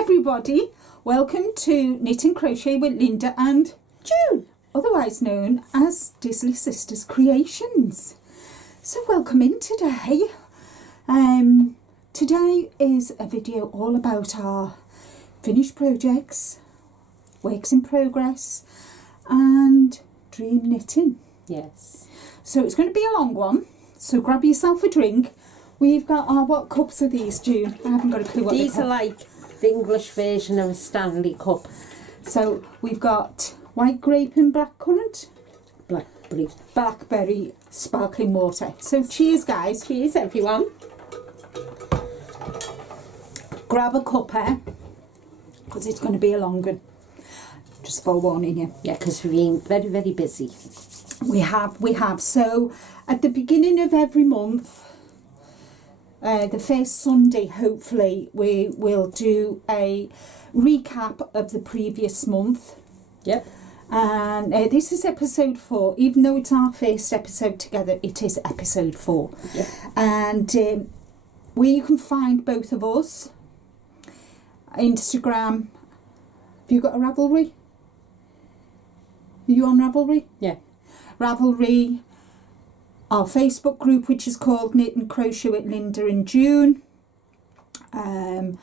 everybody, welcome to Knit and Crochet with Linda and June, otherwise known as Disley Sisters Creations. So welcome in today. Today is a video all about our finished projects, works in progress and dream knitting. Yes. So it's going to be a long one, so grab yourself a drink. We've got our, what cups are these, June? I haven't got a clue what these are like the English version of a Stanley cup. So we've got white grape and blackcurrant, blackberry sparkling water. So cheers, guys. Cheers, everyone. Grab a cuppa because it's going to be a long one. Just forewarning you. Yeah, because we've been very, very busy. We have. So at the beginning of every month, the first Sunday, hopefully, we will do a recap of the previous month. Yep. And this is episode 4. Even though it's our first episode together, it is episode 4. Yep. And where you can find both of us, Instagram. Have you got a Ravelry? Are you on Ravelry? Yeah. Ravelry. Our Facebook group, which is called Knit and Crochet with Linda and June. And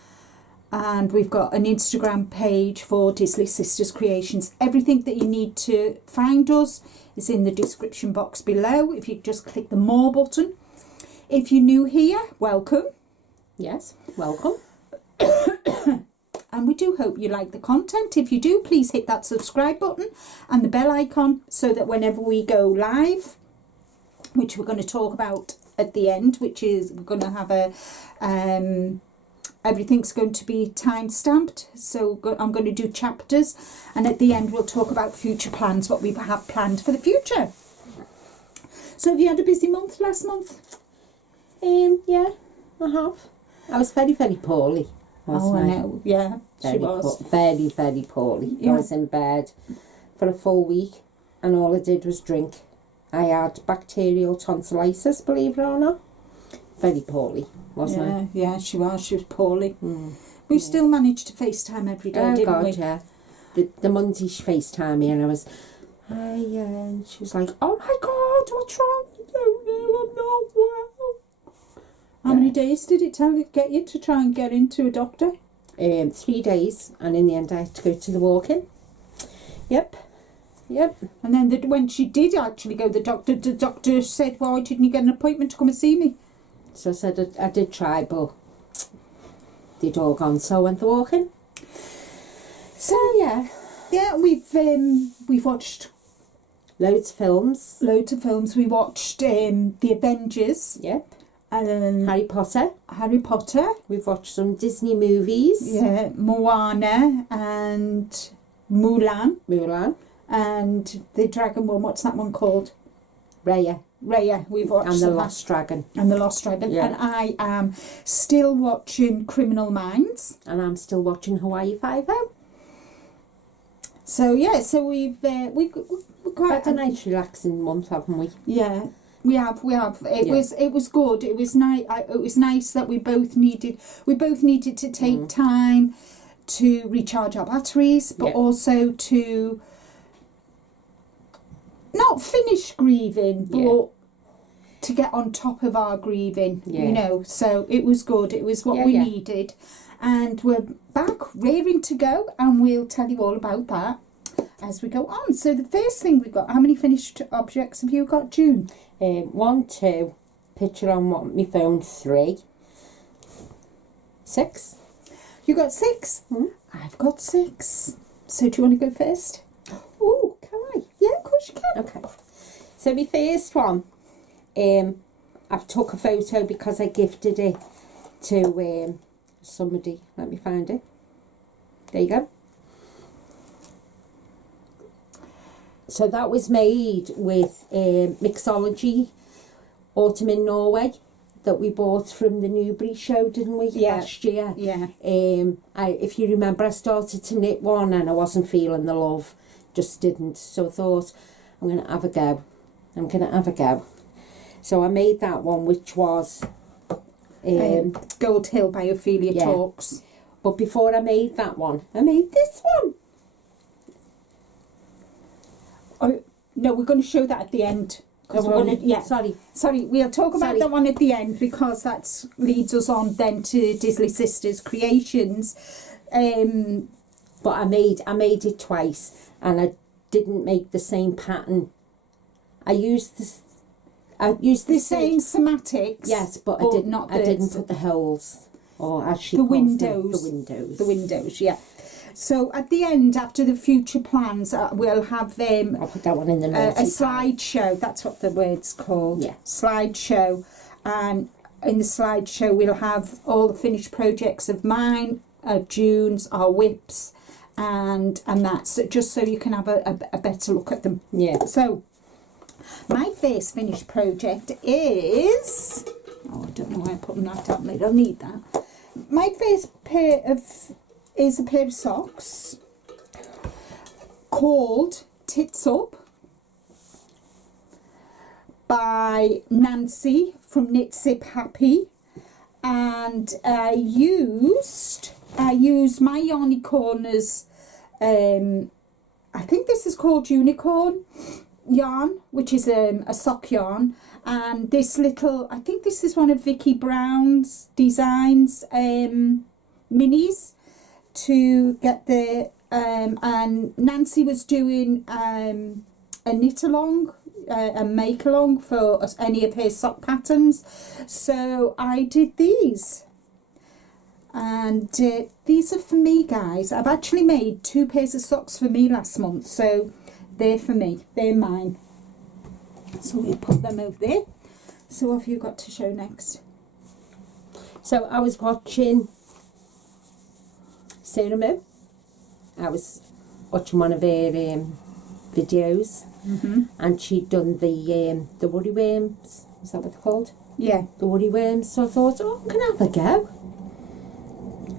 we've got an Instagram page for Disley Sisters Creations. Everything that you need to find us is in the description box below. If you just click the More button. If you're new here, welcome. Yes, welcome. And we do hope you like the content. If you do, please hit that subscribe button and the bell icon so that whenever we go live, which we're going to talk about at the end, which is we're going to have a everything's going to be time stamped, so I'm going to do chapters, and at the end we'll talk about future plans, what we have planned for the future. So have you had a busy month last month? Yeah, I have. I was very, very poorly, wasn't I know, yeah, she was. Very, very poorly. Yeah. I was in bed for a full week and all I did was drink. I had bacterial tonsillitis, believe it or not. Very poorly, wasn't I? Yeah, she was poorly. We still managed to FaceTime every day, didn't God, we? Yeah. The Monday she FaceTimed me and I was, and she was like, oh my God, what's wrong? I don't know, I'm not well. How many days did it get you to try and get into a doctor? 3 days, and in the end I had to go to the walk-in. Yep. And then when she did actually go, the doctor said, why didn't you get an appointment to come and see me? So I said I did try, but they'd all gone, so I went to walk-in. So yeah, we've watched loads of films. We watched The Avengers. Yep. And Harry Potter. We've watched some Disney movies. Yeah, Moana and Mulan. And the dragon one, what's that one called? Raya, we've watched. And the Lost Dragon. Yeah. And I am still watching Criminal Minds. And I'm still watching Hawaii Five-O. So yeah, so we've quite had a nice relaxing month, haven't we? Yeah, we have. It was good. It was nice. It was nice that we both needed to take time to recharge our batteries, but also to not finish grieving, but to get on top of our grieving, you know. So it was good. It was what we needed. And we're back, raring to go, and we'll tell you all about that as we go on. So the first thing we got, how many finished objects have you got, June? 1, 2, picture on my phone, 3. 6. You got 6? I've got 6. So do you want to go first? Oh, can I? Yeah, of course you can. Okay. So my first one, I've took a photo because I gifted it to somebody. Let me find it. There you go. So that was made with Mixology Autumn in Norway that we bought from the Newbury show, didn't we? Last year. Yeah. If you remember, I started to knit one and I wasn't feeling the love. Just didn't. So I thought, I'm going to have a go. So I made that one, which was Gold Hill by Ophelia Talks. But before I made that one, I made this one. Oh, no, we're going to show that at the end. Oh, We're gonna, yeah. Sorry, We'll talk about that one at the end because that leads us on then to Disley Sisters Creations. But I made it twice, and I didn't make the same pattern. I used the same semantics. Yes, but I didn't put the holes, or as she the calls windows. them, The windows, yeah. So at the end, after the future plans, we'll have I'll put that one in the notes. a slideshow. That's what the word's called. Yeah. Slideshow. And in the slideshow, we'll have all the finished projects of mine, of June's, our whips, and that's just so you can have a better look at them. Yeah. So my first finished project is... Oh, I don't know why I'm putting that down. I don't need that. My first pair is a pair of socks called Tits Up by Nancy from Knit Sip Happy, and I used my Yarny Corners, I think this is called Unicorn yarn, which is a sock yarn, and this little, I think this is one of Vicky Brown's designs, minis, to get the and Nancy was doing a knit along, a make along for any of her sock patterns, so I did these, and these are for me, guys. I've actually made 2 pairs of socks for me last month, so they're for me, they're mine. So we'll put them over there. So what have you got to show next? So I was watching Sarah Mo. I was watching one of her videos, and she'd done the woody worms. Is that what they're called? Yeah. The woody worms. So I thought, oh, I'm gonna have a go.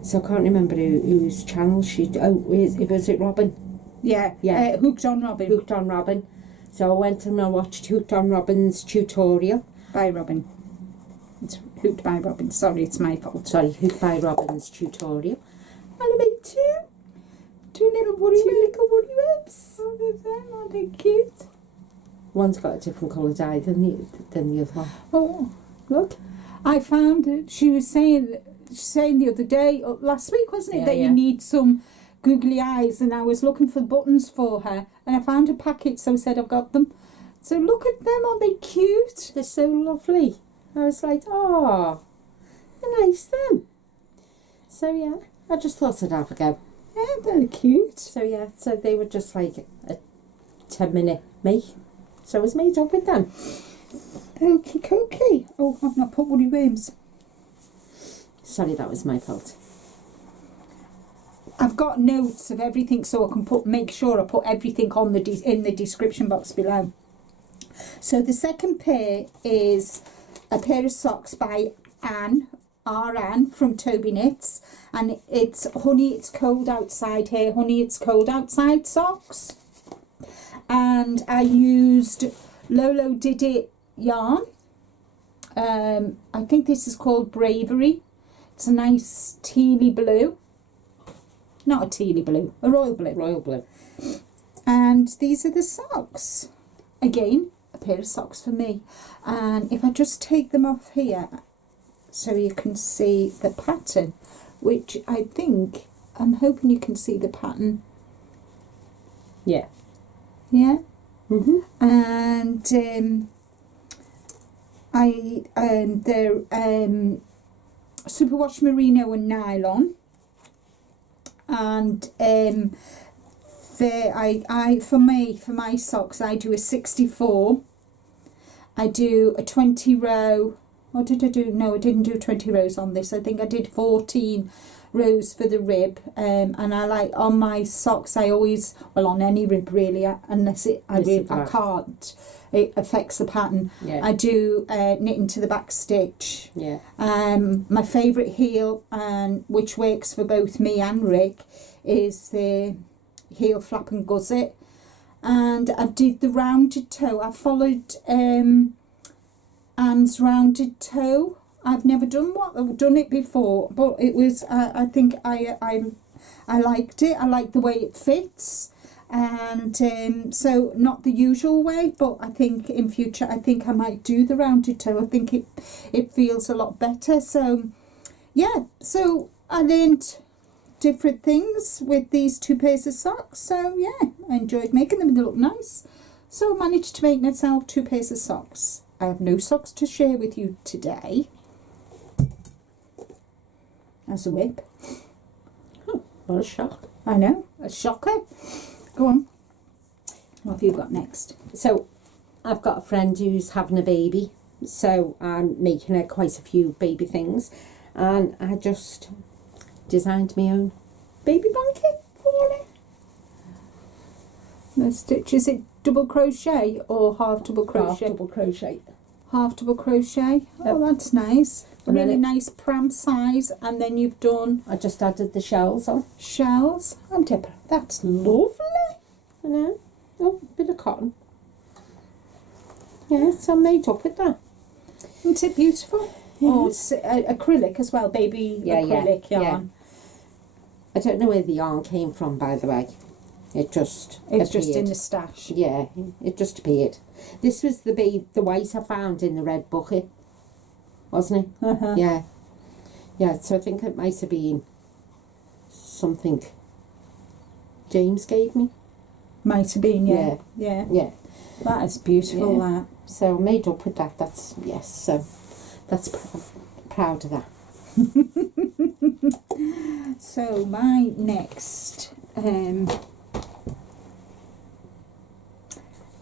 So I can't remember whose channel she. Oh, was it Robin? Yeah. Yeah. Hooked on Robin. Hooked on Robin. So I went and I watched Hooked on Robin's tutorial. By Robin. It's Hooked by Robin. Sorry, it's my fault. Sorry, Hooked by Robin's tutorial. And I made two little woody webs. Oh, they're them. Aren't they cute? One's got a different colour dye than the other one. Oh, Look. I found it. She was saying the other day, last week, wasn't it, that you need some googly eyes, and I was looking for buttons for her, and I found a packet, so I said I've got them. So look at them, aren't they cute? They're so lovely. I was like, oh, they're nice them. So yeah, I just thought I'd have a go. Yeah, they're cute. So yeah, so they were just like a 10-minute make. So I was made up with them. Okie dokie. Oh, I've not put woody worms. Sorry, that was my fault. I've got notes of everything, so I can make sure I put everything on in the description box below. So the second pair is a pair of socks by Anne, Anne from Toby Knits, and it's Honey It's Cold Outside here, Honey It's Cold Outside socks. And I used Lolo Did It yarn. I think this is called Bravery. It's a nice tealy blue. Not a tealy blue, a royal blue. Royal blue. And these are the socks. Again, a pair of socks for me. And if I just take them off here so you can see the pattern, which I think, I'm hoping you can see the pattern. Yeah. Yeah? Mm-hmm. And they're superwash merino and nylon. And for my socks, I do a 64. I do a 20 row. What did I do? No, I didn't do 20 rows on this. I think I did 14 rows for the rib. And I like on my socks, I always, well, on any rib really, unless I can't. It affects the pattern. Yeah. I do knitting to the back stitch. Yeah. My favourite heel, which works for both me and Rick, is the heel flap and gusset. And I did the rounded toe. I followed Anne's rounded toe I've never done I've done it before, but it was I think I liked it. I like the way it fits, and so not the usual way, but I think in future I think I might do the rounded toe. I think it feels a lot better. So yeah, so I learned different things with these 2 pairs of socks. So yeah, I enjoyed making them and they look nice. So I managed to make myself 2 pairs of socks. I have no socks to share with you today. As a whip. Oh, what a shock. I know, a shocker. Go on. What have you got next? So I've got a friend who's having a baby, so I'm making her quite a few baby things, and I just designed my own baby blanket for her. The stitch, is it double crochet or half double crochet? Half double crochet. Half double crochet. Oh, Yep. that's nice. And Really then nice pram size, and then you've done I just added the shells on. shells. I'm Dipper. That's lovely. I know. Oh, bit of cotton. Yeah, so I'm made up with that. Isn't it beautiful? Yeah. Oh, acrylic as well, baby acrylic yarn. I don't know where the yarn came from, by the way. It just It's just in appeared. the stash. Yeah, it just appeared. This was the white I found in the red bucket, wasn't it? Uh-huh. Yeah. Yeah, so I think it might have been something James gave me. Might have been, yeah. Yeah. Yeah. That is beautiful, Yeah. that. So made up with that. That's, yes, so that's proud of that. So my next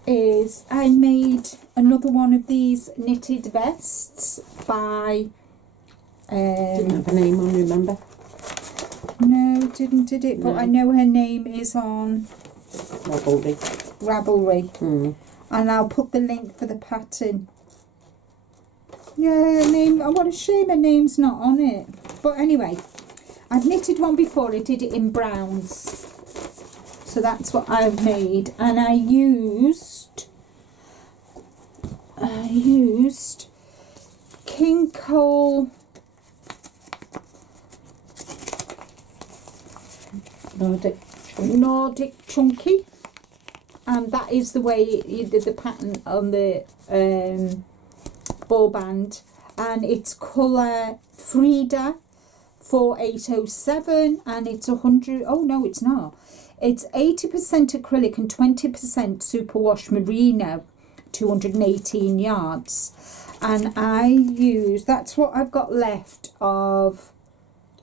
is I made another one of these knitted vests by Didn't have a name on, remember? no, did it, but No. I know her name is on Ravelry. Ravelry, and I'll put the link for the pattern. Yeah, her name, oh, what a shame her name's not on it, but anyway, I've knitted one before. I did it in browns, so that's what I've made, and I used King Cole Nordic Chunky, and that is the way you did the pattern on the ball band, and it's colour Frida 4807, and it's 100, oh no it's not, it's 80% acrylic and 20% superwash merino, 218 yards, and I use, that's what I've got left of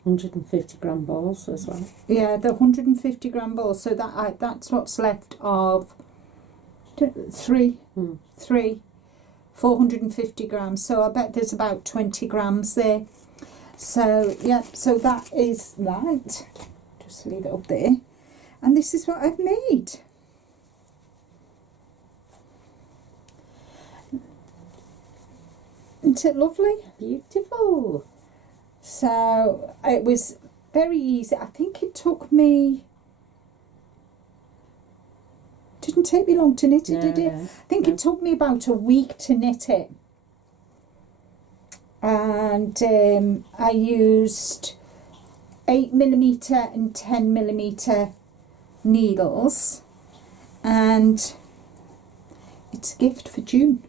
150 gram balls as well. yeah, the 150 gram balls, so that that's what's left of three 450 grams, so I bet there's about 20 grams there. So yeah, so that is that, just leave it up there, and this is what I've made. Isn't it lovely? Beautiful. So it was very easy. I think it took me, didn't take me long to knit it, did it? No, I think no. it took me about a week to knit it. And I used 8mm and 10mm needles, and it's a gift for June.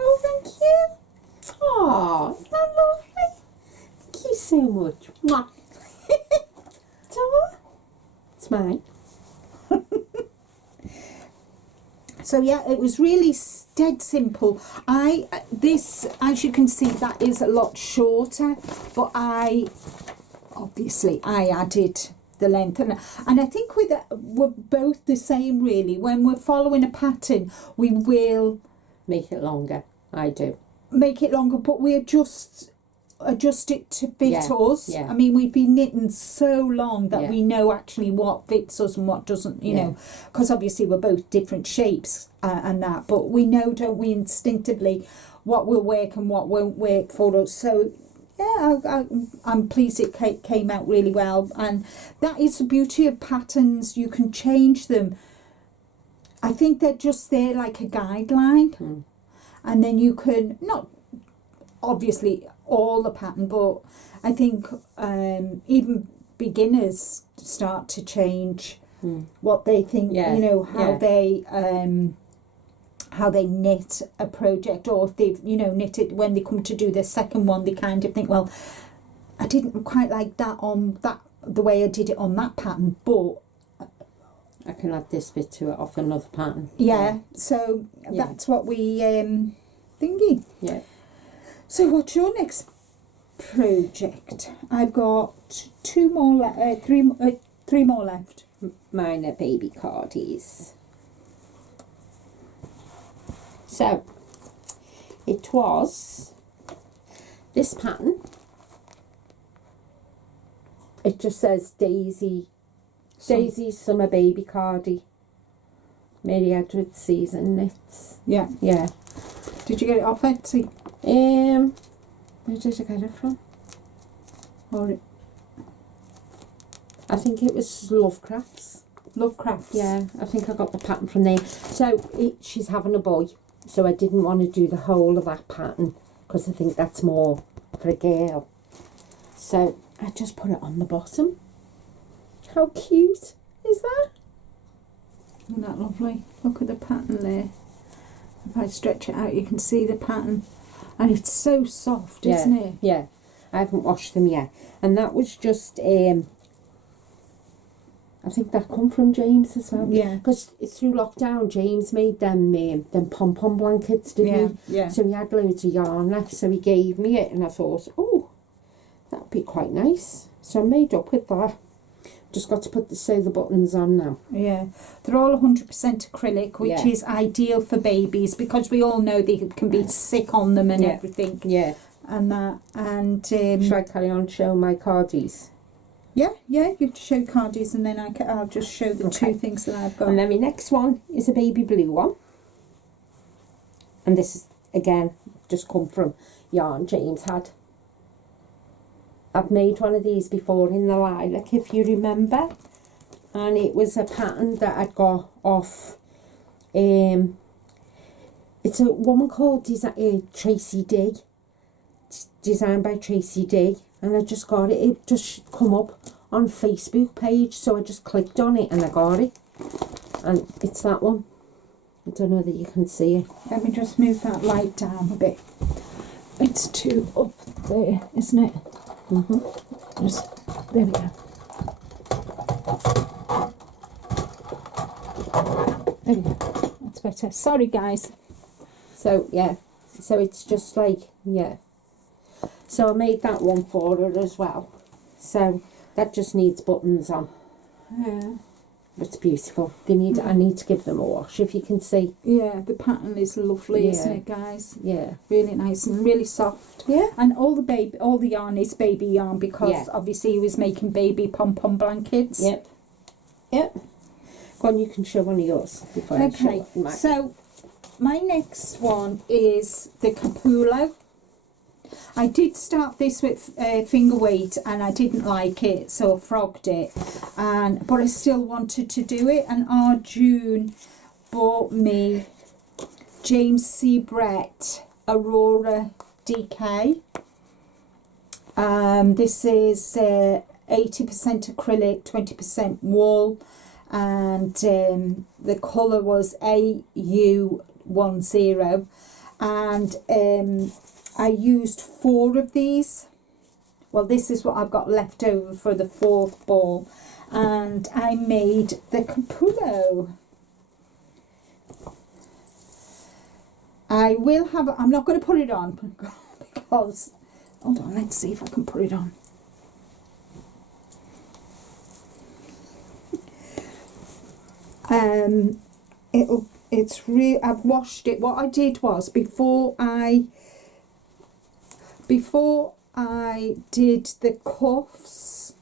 Oh, thank you. Oh, isn't that lovely? Thank you so much. Mwah. It's mine. So yeah, it was really dead simple. This, as you can see, that is a lot shorter, but obviously I added the length, and I think we're both the same really. When we're following a pattern, we will Make it longer. I do. make it longer, but we adjust it to fit us. Yeah. I mean, we've been knitting so long that Yeah. we know actually what fits us and what doesn't, you know, because obviously we're both different shapes and that, but we know, don't we, instinctively what will work and what won't work for us. So yeah, I'm pleased it came out really well, and that is the beauty of patterns. You can change them. I think they're just there like a guideline, and then you can not obviously all the pattern, but I think even beginners start to change what they think, Yeah. you know, how they knit a project, or if they've, you know, knit it when they come to do their second one, they kind of think, well, I didn't quite like that on that, the way I did it on that pattern, but I can add this bit to it off another pattern. yeah, so Yeah. that's what we thingy. Yeah. So what's your next project? I've got three more left. Mine are baby cardies. So it was this pattern. It just says Daisy Summer Baby Cardie. Mary Edwards Season Knits. Yeah. Yeah. Did you get it off Etsy? Where did I get it from? Or I think it was Lovecrafts. Lovecrafts? Yeah, I think I got the pattern from there. So she's having a boy, so I didn't want to do the whole of that pattern because I think that's more for a girl. So I just put it on the bottom. How cute is that? Isn't that lovely? Look at the pattern there. If I stretch it out, you can see the pattern. And it's so soft, isn't it? Yeah. I haven't washed them yet. And that was just, I think that come from James as well. Yeah. Because through lockdown, James made them pom-pom blankets, didn't he? Yeah. So he had loads of yarn left, so he gave me it, and I thought, oh, that'd be quite nice. So I made up with that. Just got to sew the buttons on now. Yeah. They're all 100% acrylic, which Yeah. is ideal for babies because we all know they can be sick on them and everything. Yeah. And that. And Should I carry on showing my cardies? yeah, you show cardies and then I'll just show the two things that I've got. And then my next one is a baby blue one. And this is, again, just come from yarn James had. I've made one of these before in the lilac, if you remember. And it was a pattern that I'd got off. It's a woman called Tracy D. Designed by Tracy D. And I just got it. It just come up on Facebook page. So I just clicked on it and I got it. And it's that one. I don't know that you can see it. Let me just move that light down a bit. It's too up there, isn't it? Just, there we go. There we go. That's better. Sorry, guys. So, yeah. So it's just like, yeah. So I made that one for her as well. So that just needs buttons on. Yeah. It's beautiful. They need. I need to give them a wash, if you can see. Yeah, the pattern is lovely, isn't Yeah. it, guys? Yeah. Really nice and really soft. Yeah. And all the yarn is baby yarn because Yeah. obviously he was making baby pom-pom blankets. Yep. Yep. Go on, you can show one of yours before I show Okay, mine. so my next one is the Capullo. I did start this with finger weight and I didn't like it, so I frogged it, but I still wanted to do it, and our June bought me James C. Brett Aurora DK. This is 80% acrylic, 20% wool, and the colour was AU10, and I used 4 of these. Well, this is what I've got left over for the 4th ball, and I made the Capullo. I will have, I'm not going to put it on because, hold on, let's see if I can put it on. It's real. I've washed it. What I did was before I did the cuffs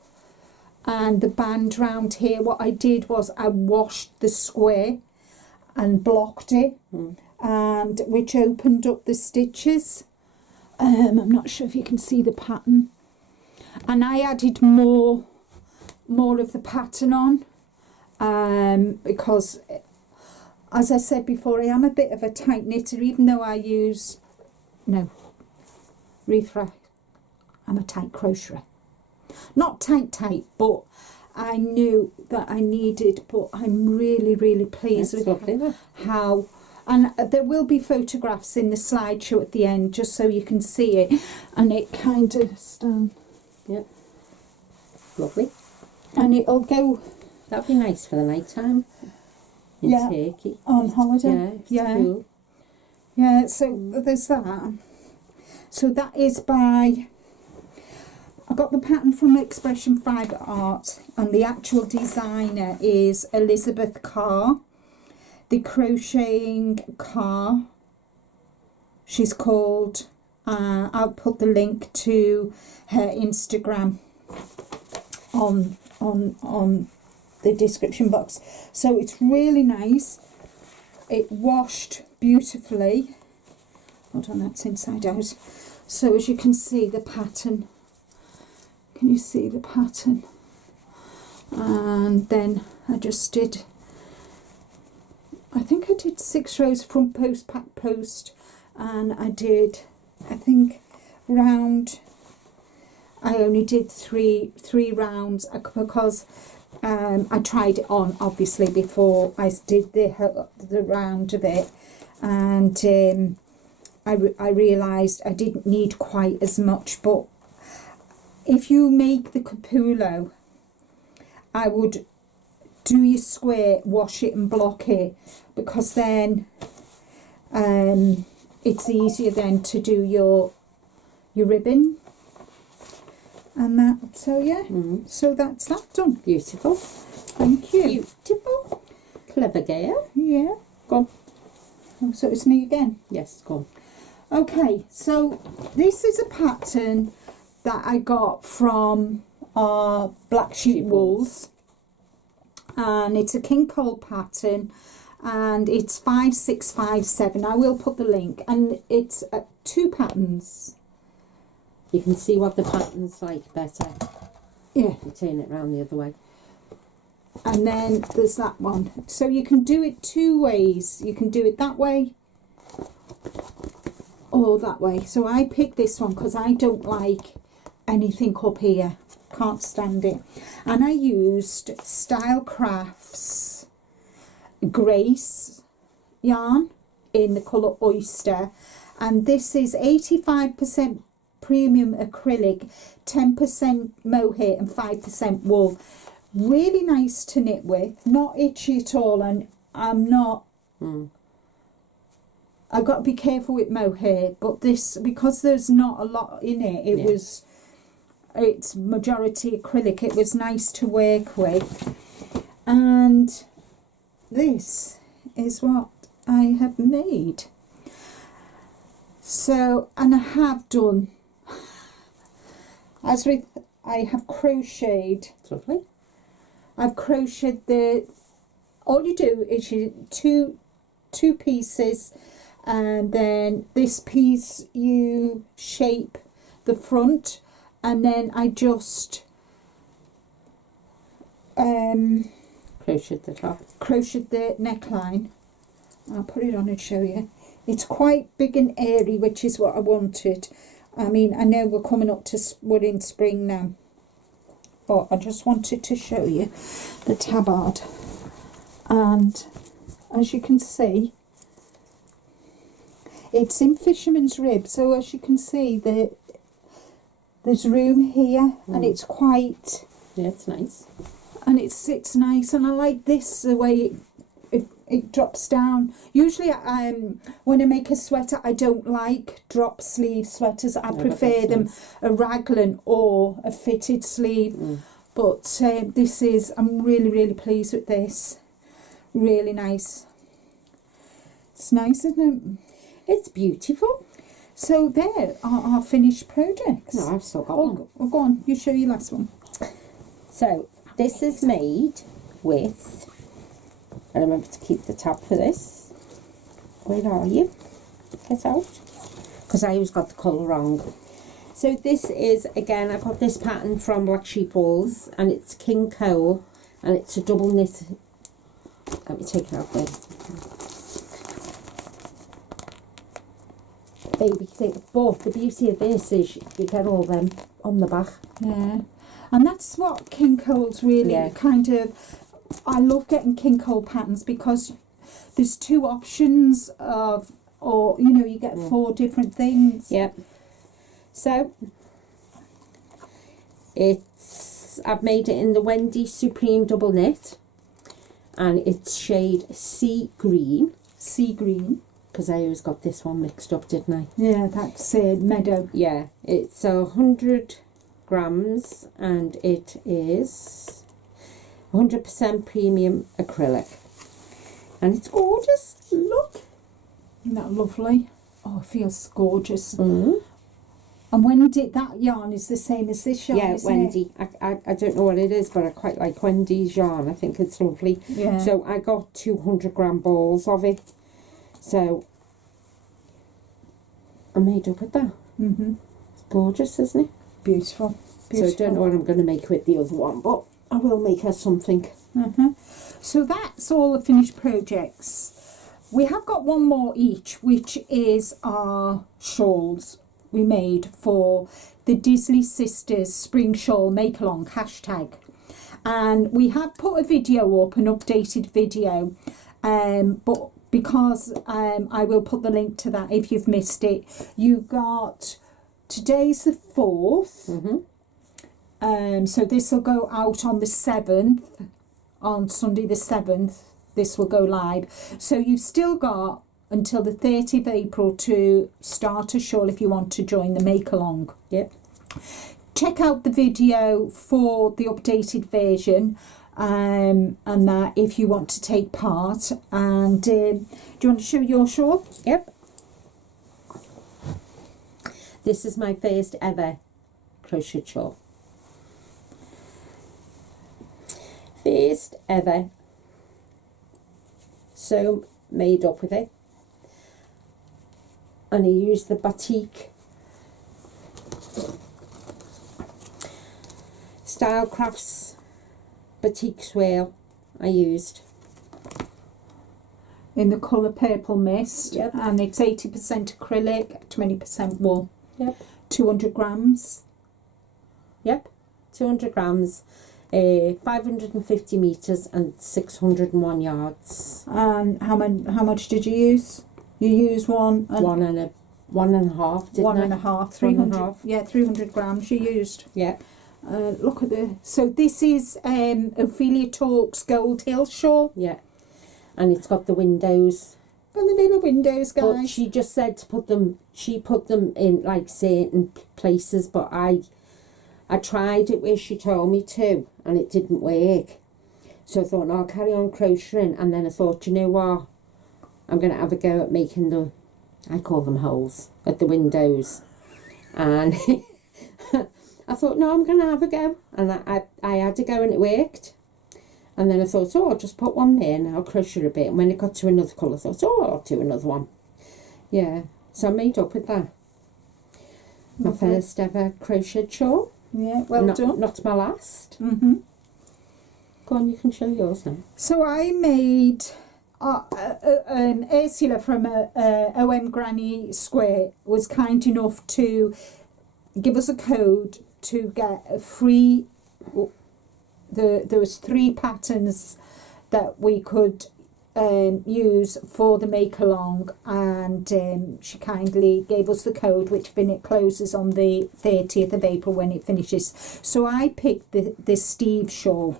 and the band round here, what I did was I washed the square and blocked it, and which opened up the stitches. I'm not sure if you can see the pattern, and I added more of the pattern on because, as I said before, I am a bit of a tight knitter, even though I use refresh. I'm a tight crocheter. Not tight, but I knew that I needed, but I'm really, really pleased That's with lovely, how, and there will be photographs in the slideshow at the end, just so you can see it, and it kind of stand. Yep. Lovely. And it'll go. That'd be nice for the night time. In Turkey. On holiday. Yeah. Cool. Yeah, so there's that. So that is by, I got the pattern from Expression Fibre Art, and the actual designer is Elisabeth Carr. The Crocheting Carr, she's called. I'll put the link to her Instagram on the description box. So it's really nice. It washed beautifully. Hold on, that's inside out. So as you can see the pattern, can you see the pattern? And then I just did, I think I did 6 rows front post, back post, and I did, I think round, I only did three rounds because I tried it on obviously before I did the round of it, and I realised I didn't need quite as much. But if you make the Capullo, I would do your square, wash it and block it, because then it's easier then to do your ribbon and that. So yeah, so that's that done. Beautiful. Thank you. Beautiful. Clever girl. Yeah. Go on. Oh, so it's me again. Yes, go on. Okay, so this is a pattern that I got from our Black Sheep Wools, and it's a King Cole pattern, and it's 5657. I will put the link, and it's 2 patterns. You can see what the pattern's like better. Yeah. You turn it round the other way. And then there's that one. So you can do it 2 ways. You can do it that way or that way. So I picked this one because I don't like anything up here. Can't stand it. And I used Stylecraft's Grace yarn in the colour Oyster. And this is 85% premium acrylic, 10% mohair and 5% wool. Really nice to knit with, not itchy at all, and I'm not I've got to be careful with mohair, but this, because there's not a lot in it, it's majority acrylic, it was nice to work with. And this is what I have made. So, and I have done, as with, I have crocheted. It's lovely. I've crocheted all you do is you two pieces, and then this piece you shape the front, and then I just crocheted the top. Crocheted the neckline. I'll put it on and show you. It's quite big and airy, which is what I wanted. I mean, I know we're coming up to, we're in spring now, but I just wanted to show you the tabard. And as you can see, it's in fisherman's rib, so as you can see, there's room here, and it's quite, yeah, it's nice, and it sits nice, and I like this, the way it drops down. Usually when I make a sweater, I don't like drop sleeve sweaters. I prefer them a raglan or a fitted sleeve. But this is, I'm really pleased with this. Really nice. It's nice, isn't it? It's beautiful. So there are our finished projects. No, I've still got one. Oh, go on, you show your last one. So this is made with, I remember to keep the tab for this. Where are you? Get out. Because I always got the colour wrong. So this is, again, I got this pattern from Black Sheep Wools, and it's King Cole, and it's a double knit. Let me take it out there. baby thing. But the beauty of this is you get all them on the back. Yeah, and that's what King Cole's really kind of. I love getting King Cole patterns because there's 2 options of, or you know, you get 4 different things. Yep. So I've made it in the Wendy Supreme double knit, and it's shade sea green. Sea green. Because I always got this one mixed up, didn't I? Yeah, that's meadow. Yeah, it's 100 grams, and it is 100% premium acrylic, and it's gorgeous. Look, Isn't that lovely? Oh, it feels gorgeous. Mm-hmm. And Wendy, that yarn is the same as this yarn, yeah, isn't Wendy. I don't know what it is, but I quite like Wendy's yarn. I think it's lovely. Yeah. So I got 200-gram balls of it. So I made up with that. Mm-hmm. It's gorgeous, isn't it? Beautiful. So I don't know what I'm going to make with the other one, but I will make her something. Mm-hmm. So that's all the finished projects. We have got one more each, which is our shawls we made for the Disley Sisters Spring Shawl Make Along hashtag. And we have put a video up, an updated video, but because I will put the link to that if you've missed it. You got, today's the 4th, so this will go out on the 7th, on Sunday the 7th, this will go live. So you've still got until the 30th of April to start a shawl if you want to join the make along. Yep. Check out the video for the updated version, and that if you want to take part. And do you want to show your shawl? Yep. This is my first ever crochet shawl. First ever. So made up with it. And I used the Batik Stylecraft Batik Swirl. I used In the colour Purple Mist. Yep. And it's 80% acrylic, 20% wool. Yep. 200 grams. Yep. 200 grams, 550 metres and 601 yards. And how much did you use? You used one and One and a half, didn't one I? and a half, 1 and a 300. half. Yeah, 300 grams you used. Yeah. Look at the. So this is Ophelia Talks Gold Hill Shawl. Yeah. And it's got the windows. Got the little windows, But guys. she just said to put them, she put them in like certain places, but I tried it where she told me to, and it didn't work. So I thought, no, I'll carry on crocheting, and then I thought, you know what, I'm going to have a go at making the, I call them holes, at the windows. And I thought, no, I'm going to have a go, and I had a go and it worked. And then I thought, oh, I'll just put one there and I'll crochet a bit. And when it got to another colour, I thought, oh, I'll do another one. Yeah, so I made up with that. My first ever crochet shawl. Yeah, well done. Not my last. Mm-hmm. Go on, you can show yours now. So I made Ursula from OM Granny Square was kind enough to give us a code to get a free. There was 3 patterns that we could use for the make along, and she kindly gave us the code, which closes on the 30th of April when it finishes. So I picked the Steve shawl,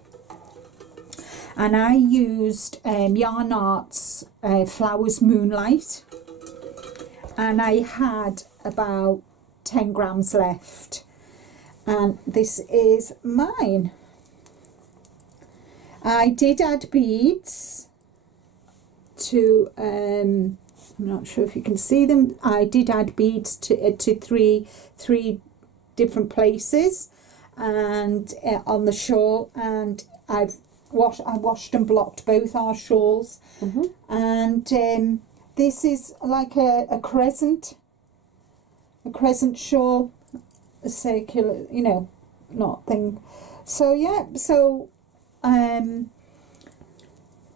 and I used Yarn Arts Flowers Moonlight, and I had about 10 grams left, and this is mine. I did add beads to, I'm not sure if you can see them. I did add beads to three different places, and on the shawl, and I washed and blocked both our shawls. Mm-hmm. And this is like a crescent shawl, a circular, you know, not thing. So yeah, so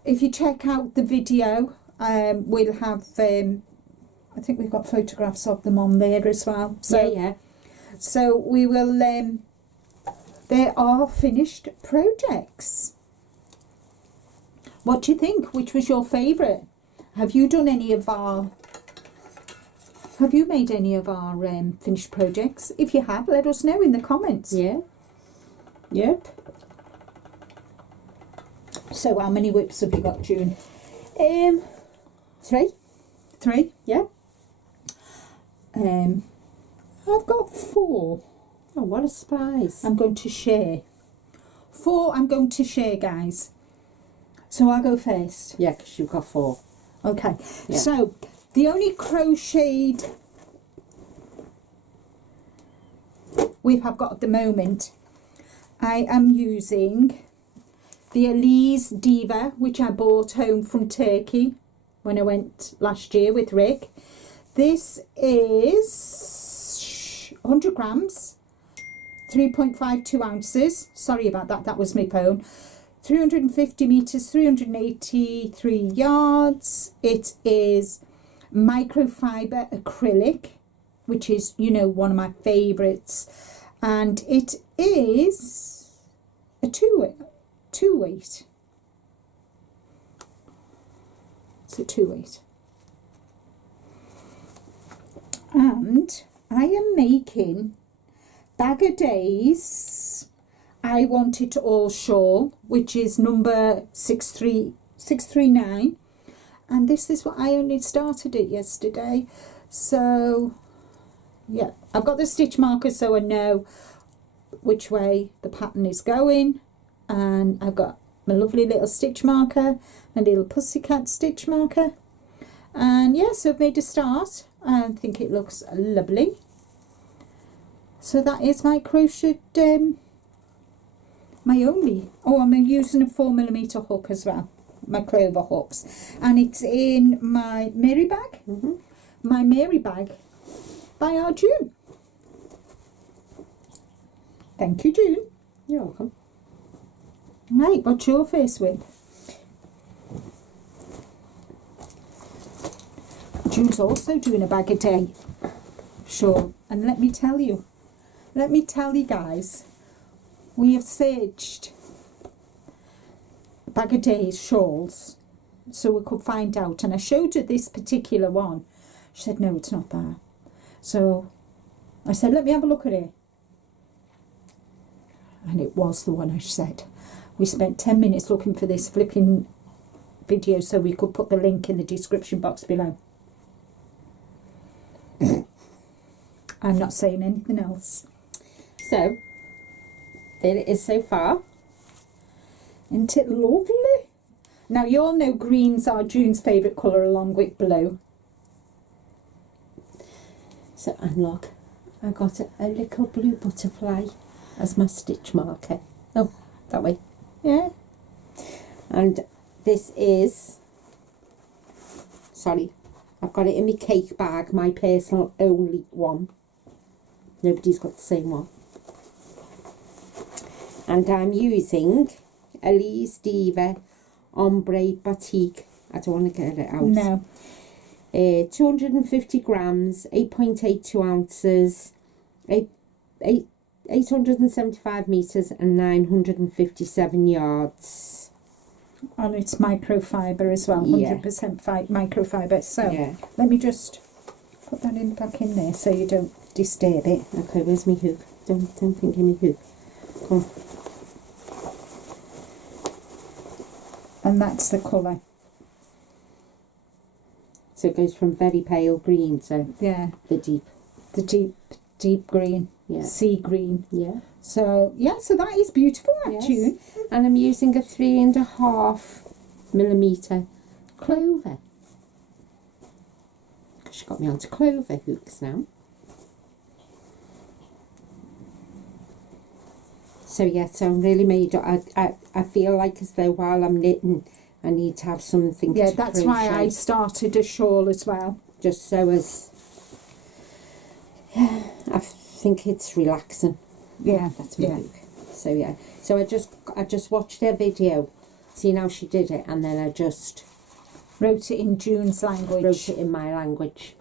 if you check out the video, we'll have I think we've got photographs of them on there as well. So, yeah. So we will, there are finished projects. What do you think? Which was your favourite? Have you done any of our, have you made any of our finished projects? If you have, let us know in the comments. Yeah. Yep. So how many whips have you got, June? 3. 3? Yeah. I've got 4. Oh, what a surprise. I'm going to share. 4 I'm going to share, guys. So I'll go first. Yeah, because you've got 4. Okay. Yeah. So the only crocheted whip I've got at the moment, I am using the Elise Diva, which I bought home from Turkey when I went last year with Rick. This is 100 grams, 3.52 ounces. Sorry about that, that was my phone. 350 meters, 383 yards. It is microfiber acrylic, which is, you know, one of my favorites. And it is a two weight. It's a 2/8. And I am making Bag O' Days I Want It All shawl, which is number 639. And this is what I only started it yesterday. So yeah, I've got the stitch marker so I know which way the pattern is going, and I've got my lovely little stitch marker, my little pussycat stitch marker, and yeah, so I've made a start. I think it looks lovely. So that is my crochet, my only, oh, I'm using a 4mm hook as well, my clover hooks, and it's in my Mary bag, my Mary bag by our June. Thank you, June. You're welcome. Right, what's your first whip? June's also doing a Bag O' Day shawl, and let me tell you guys, we have searched Bag O' Day shawls so we could find out, and I showed her this particular one. She said no, it's not that. So I said, let me have a look at it, and it was the one I said. We spent 10 minutes looking for this flipping video so we could put the link in the description box below. I'm not saying anything else. So, there it is so far. Isn't it lovely? Now, you all know greens are June's favourite colour along with blue. So, and look, I got a little blue butterfly as my stitch marker. Oh, that way. Yeah. And this is, sorry, I've got it in my cake bag, my personal only one. Nobody's got the same one. And I'm using Elise Diva Ombre Batik. I don't want to get it out. No. 250 grams, 8.82 ounces, 875 meters and 957 yards. And it's microfiber as well, 100% microfiber. So yeah. Let me just put that in back in there so you don't disturb it. Okay, where's my hook? Don't think of my hook. Come on. And that's the colour. So it goes from very pale green to Yeah. the deep green. Yeah. Sea green. Yeah. So yeah, so that is beautiful, Yes. June. And I'm using a 3.5mm clover. Because she got me onto clover hooks now. So yeah, so I'm really made. I feel like as though while I'm knitting, I need to have something. Yeah, to that's crochet. why I started a shawl as well. Just so as I think it's relaxing. Yeah, That's my yeah. hook. So yeah, so I just watched her video, seen how she did it, and then I just Wrote it in June's language. wrote it in my language.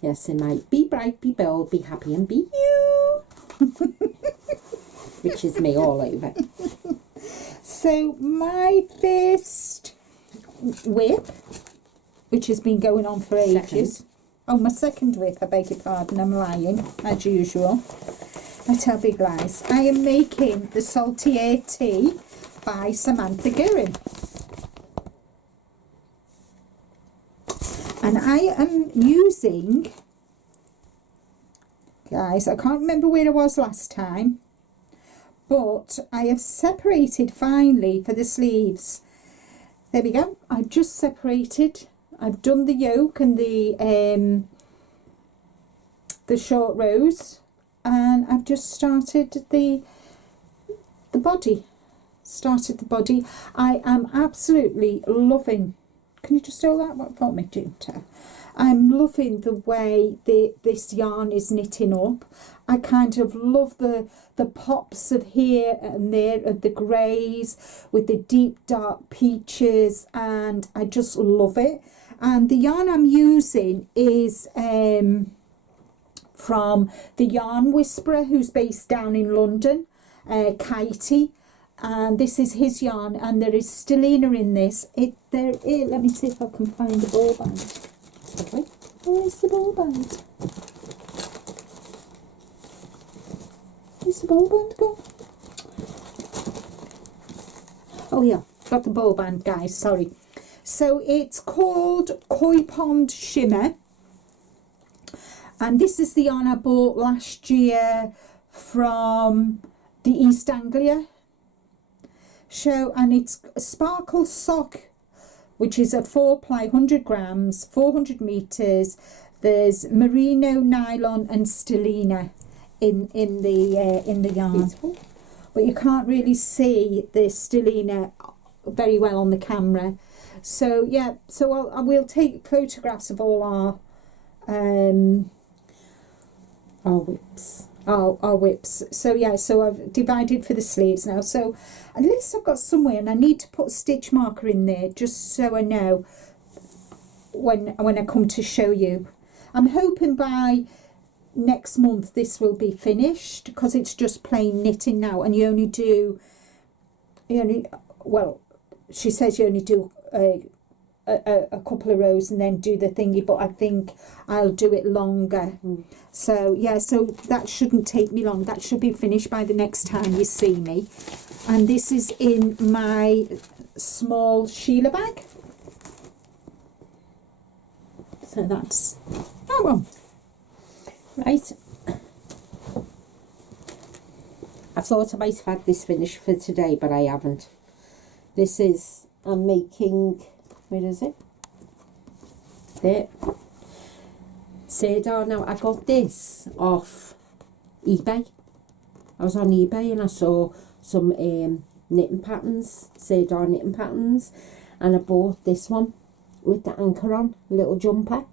Yes, it might be bright, be bold, be happy and be you. Which is me all over. So my first whip, which has been going on for ages. Oh, my second whip, I beg your pardon, I'm lying, as usual. I tell big lies. I am making the Salty Air Tea by Samantha Guerin. And I am using, guys, I can't remember where I was last time, but I have separated finally for the sleeves. There we go. I've just separated. I've done the yoke and the short rows, and I've just started the body. Started the body. I am absolutely loving. Can you just hold that for me, Junta? I'm loving the way this yarn is knitting up. I kind of love the pops of here and there of the greys with the deep dark peaches, and I just love it. And the yarn I'm using is from the Yarn Whisperer, who's based down in London, Cailliau. And this is his yarn, and there is stellina in this. Let me see if I can find the ball band. Where's the ball band? Where's the ball band gone? Oh yeah, got the ball band, guys, sorry. So it's called Koi Pond Shimmer, and this is the yarn I bought last year from the East Anglia show, and it's a sparkle sock, which is a 4-ply, 100 grams, 400 meters. There's merino, nylon and stellina in the yarn. Beautiful. But you can't really see the stellina very well on the camera. So yeah, so I will take photographs of all our whips. Our whips. So yeah, so I've divided for the sleeves now. So at least I've got somewhere, and I need to put a stitch marker in there just so I know when I come to show you. I'm hoping by next month this will be finished, because it's just plain knitting now, and well, she says you only do a couple of rows and then do the thingy, but I think I'll do it longer. So yeah, so that shouldn't take me long. That should be finished by the next time you see me. And this is in my small Sheila bag. So that's that one. Right. I thought I might have had this finished for today, but I haven't. This is, I'm making, where is it? There. Cedar. Now, I got this off eBay. I was on eBay and I saw some knitting patterns, Cedar knitting patterns, and I bought this one with the anchor on, little jumper.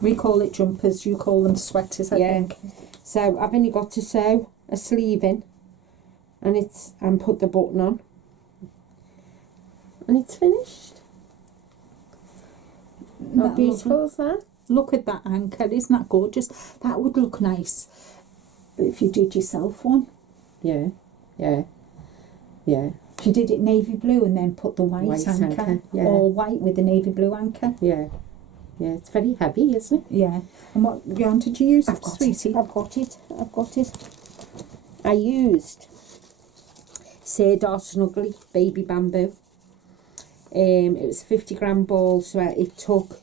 We call it jumpers, you call them sweaters, I think. So I've only got to sew a sleeve in, and put the button on, and it's finished. How beautiful is that? Look at that anchor, isn't that gorgeous? That would look nice if you did yourself one. Yeah, yeah, yeah. If you did it navy blue and then put the white anchor, yeah. Or white with the navy blue anchor. Yeah, yeah, it's very heavy, isn't it? Yeah. And what yarn did you use, sweetie? I've got it. I used Cedar Snuggly Baby Bamboo. It was 50-gram ball, so it took,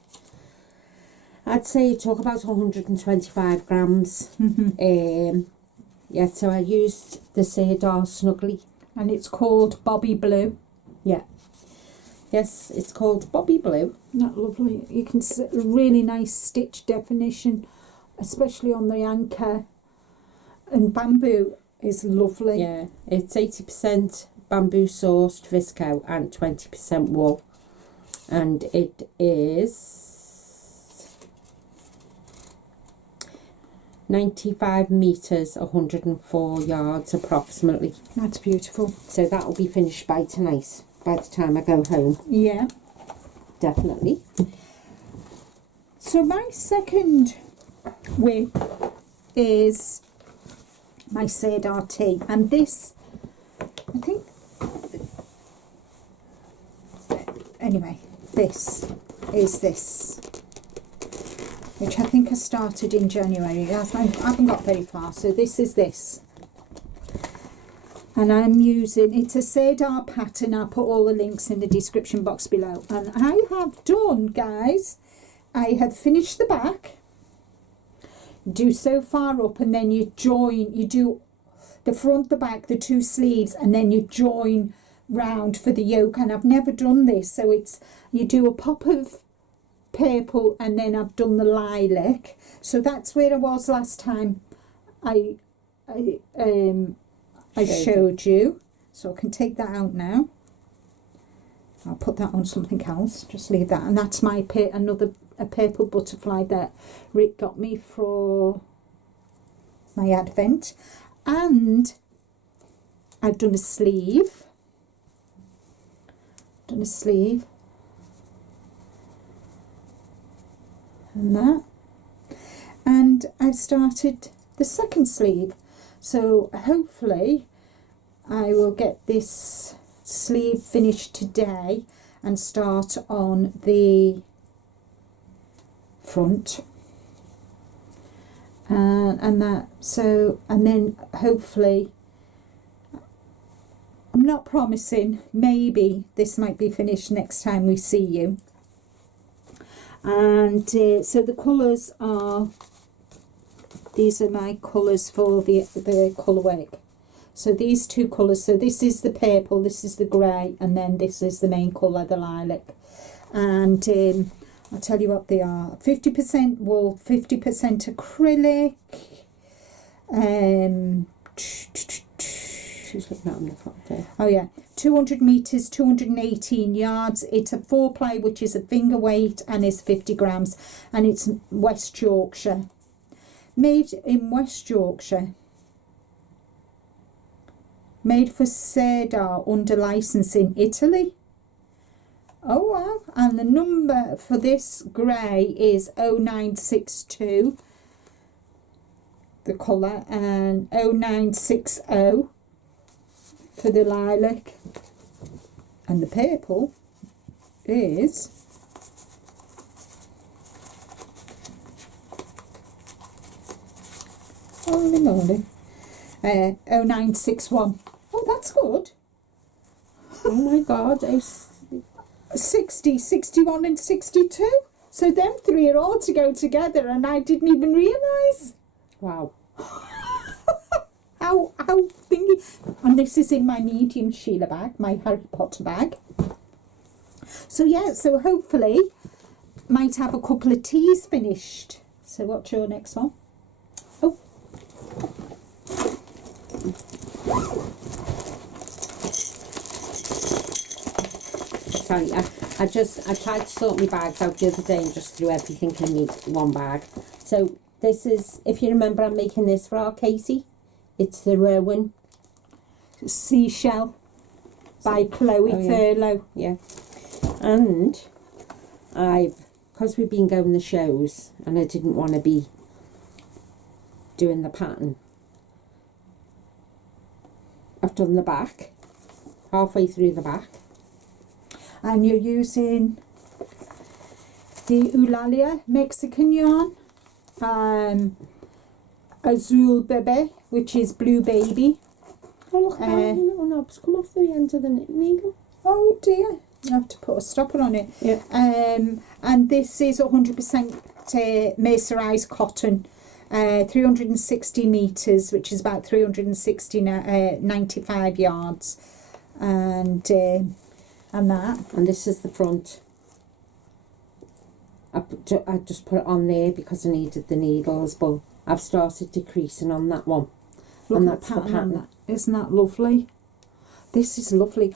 I'd say it took about 125 grams. Yeah, so I used the Cedar Snuggly. And it's called Bobby Blue. Yeah. Yes, it's called Bobby Blue. Isn't that lovely? You can see really nice stitch definition, especially on the anchor. And bamboo is lovely. Yeah, it's 80% bamboo sourced visco and 20% wool. And it is 95 metres, 104 yards approximately. That's beautiful. So that will be finished by tonight, by the time I go home. Yeah. Definitely. So my second whip is my Cedar tea, and this, I think, anyway, this is this, which I think I started in January. I haven't got very far, so this is this. And I'm using, it's a Cedar pattern. I'll put all the links in the description box below. And I have done, guys, I have finished the back. Do so far up, and then you join, you do the front, the back, the two sleeves, and then you join round for the yoke. And I've never done this, so it's, you do a pop of purple, and then I've done the lilac. So that's where I was last time I showed you. So I can take that out now. I'll put that on something else, just leave that. And that's my a purple butterfly that Rick got me for my advent. And I've done a sleeve. And that. And I've started the second sleeve. So hopefully I will get this sleeve finished today and start on the front, and that. So, and then hopefully, I'm not promising, maybe this might be finished next time we see you. And so the colours are, these are my colours for the Colourwork. So these two colours, so this is the purple, this is the grey, and then this is the main colour, the lilac. And I'll tell you what they are. 50% wool, 50% acrylic. She's looking at me there. Oh yeah, 200 metres, 218 yards. It's a 4-ply, which is a finger weight, and is 50 grams. And it's West Yorkshire. Made in West Yorkshire. Made for Cedar under licence in Italy. Oh wow. And the number for this grey is 0962, the colour, and 0960 for the lilac. And the purple is holy moly, 0961. Oh, that's good. Oh my god, 60, 61 and 62. So them three are all to go together, and I didn't even realise. Wow. how thingy. And this is in my medium Sheila bag, my Harry Potter bag. So yeah, so hopefully might have a couple of teas finished. So what's your next one? Oh. Sorry, I tried to sort my bags out the other day and just threw everything in one bag. So this is, if you remember, I'm making this for our Casey. It's the Rowan Seashell by Chloe Thurlow. Yeah. And because we've been going the shows and I didn't want to be doing the pattern, I've done the back, halfway through the back. And you're using the Eulalia Mexican yarn, Azul Bebe, which is Blue Baby. Oh look, little knobs come off the end of the knit needle. Oh dear, you have to put a stopper on it. Yeah. And this is 100% mercerized cotton, 360 metres, which is about 95 yards, and that. And this is the front. I just put it on there because I needed the needles, but I've started decreasing on that one. Look and at that's the the pattern pattern. on that. Isn't that lovely? This is lovely.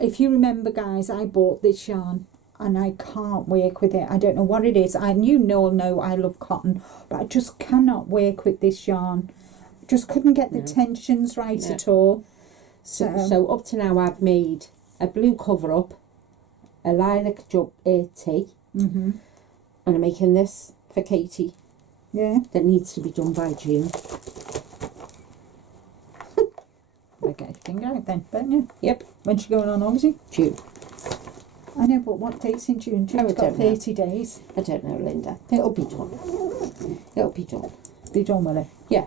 If you remember, guys, I bought this yarn and I can't work with it. I don't know what it is. And you all know I love cotton, but I just cannot work with this yarn. Just couldn't get the tensions right at all. So up to now I've made a blue cover up, a lilac tee, And I'm making this for Katie. Yeah. That needs to be done by June. Okay, finger out then, don't you? Yep. When's she going on holiday? June. I know, but what date's in June? June's got 30 days. I don't know, Linda. It'll be done. It'll be done. Be done, will it? Yeah.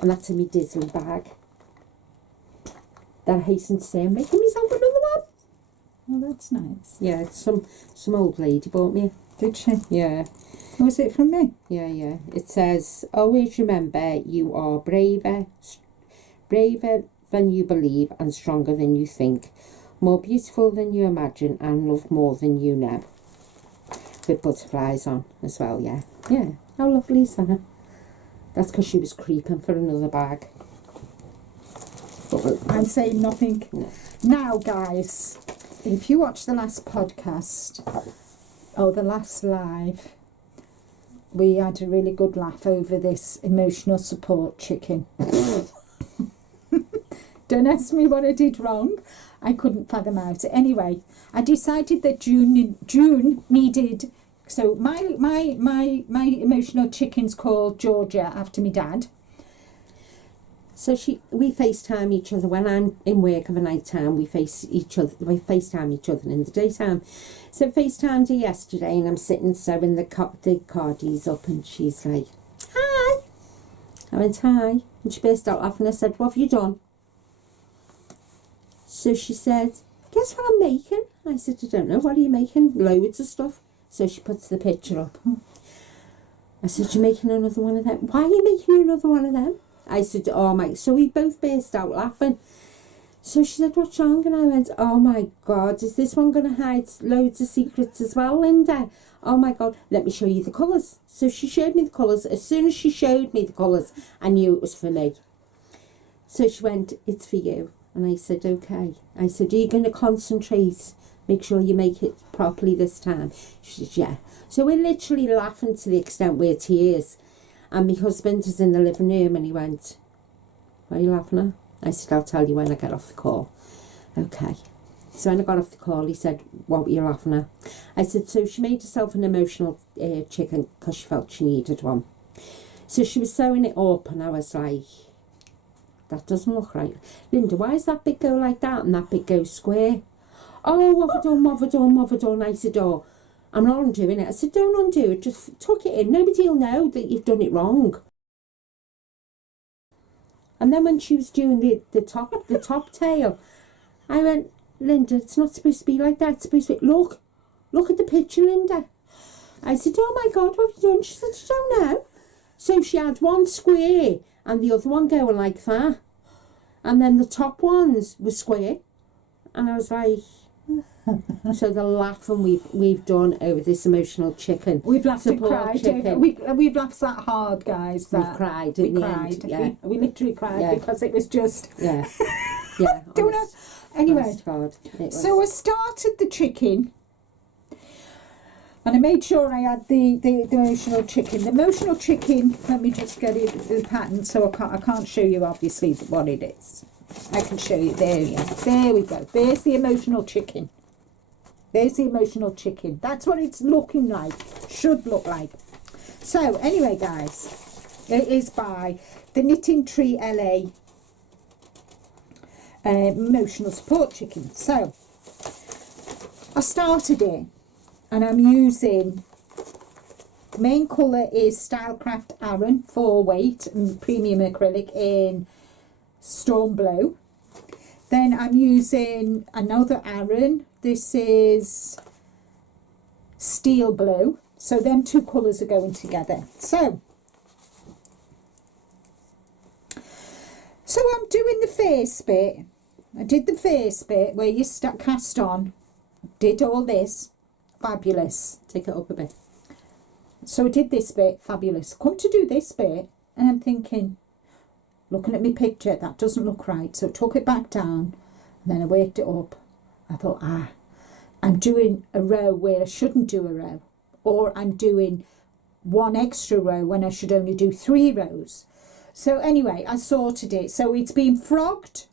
And that's in my Disney bag. That I hasten to say I'm making myself another one. Oh, that's nice. Yeah, it's some old lady bought me. Did she? Yeah. Was it from me? Yeah, yeah. It says, always remember you are braver than you believe and stronger than you think. More beautiful than you imagine and loved more than you know. With butterflies on as well, yeah. Yeah, how lovely is that? That's because she was creeping for another bag. But I'm saying nothing. No. Now, guys, if you watch the last podcast, or the last live, we had a really good laugh over this emotional support chicken. Don't ask me what I did wrong. I couldn't fathom out. Anyway, I decided that June needed. So my emotional chicken's called Georgia after my dad. So we FaceTime each other when I'm in work of a night time. We FaceTime each other in the daytime. So FaceTimed her yesterday, and I'm sitting sewing the cardies up, and she's like, "Hi." I went, "Hi," and she burst out laughing. I said, "What have you done?" So she said, "Guess what I'm making?" I said, "I don't know. What are you making?" "Loads of stuff." So she puts the picture up. I said, "You're making another one of them?" "Why are you making another one of them?" I said, "Oh my..." So we both burst out laughing. So she said, "What's wrong?" And I went, "Oh my God, is this one going to hide loads of secrets as well, Linda? Oh my God, let me show you the colours." So she showed me the colours. As soon as she showed me the colours, I knew it was for me. So she went, "It's for you." And I said, "Okay." I said, "Are you going to concentrate? Make sure you make it properly this time." She said, "Yeah." So we're literally laughing to the extent we're tears. And my husband is in the living room, and he went, "What are you laughing at?" I said, "I'll tell you when I get off the call." Okay. So when I got off the call, he said, "What were you laughing at?" I said, "So she made herself an emotional chicken because she felt she needed one." So she was sewing it up, and I was like, "That doesn't look right. Linda, why does that bit go like that and that bit go square?" "Oh, what have I done, what have I done, what have I done?" I said, "Oh, I'm not undoing it." I said, "Don't undo it, just tuck it in. Nobody will know that you've done it wrong." And then when she was doing the top tail, I went, "Linda, it's not supposed to be like that. It's supposed to be, look at the picture, Linda." I said, "Oh my God, what have you done?" She said, "I don't know." So she had one square and the other one going like that. And then the top ones were square. And I was like... So the laughing we've done over this emotional chicken. We've laughed and cried. We've laughed that hard, guys. We've cried in the end. Yeah. We literally cried because it was just... Yeah. Yeah. Don't know. Anyway, God, so I started the chicken, and I made sure I had the emotional chicken. The emotional chicken, let me just get it, the pattern, so I can't show you obviously what it is. I can show you. There we go. There's the emotional chicken. There's the emotional chicken. That's what it's looking like. Should look like. So anyway, guys, it is by the Knitting Tree LA emotional support chicken. So I started it, and I'm using, the main colour is Stylecraft Aran 4 weight and premium acrylic in Storm Blue. Then I'm using another Aran. This is Steel Blue. So them two colours are going together. So I'm doing the face bit. I did the face bit where you cast on. Did all this. Fabulous. Take it up a bit. So I did this bit. Fabulous. Come to do this bit, and I'm thinking, looking at my picture, that doesn't look right. So I took it back down, and then I worked it up. I thought, I'm doing a row where I shouldn't do a row, or I'm doing one extra row when I should only do 3 rows. So anyway, I sorted it. So it's been frogged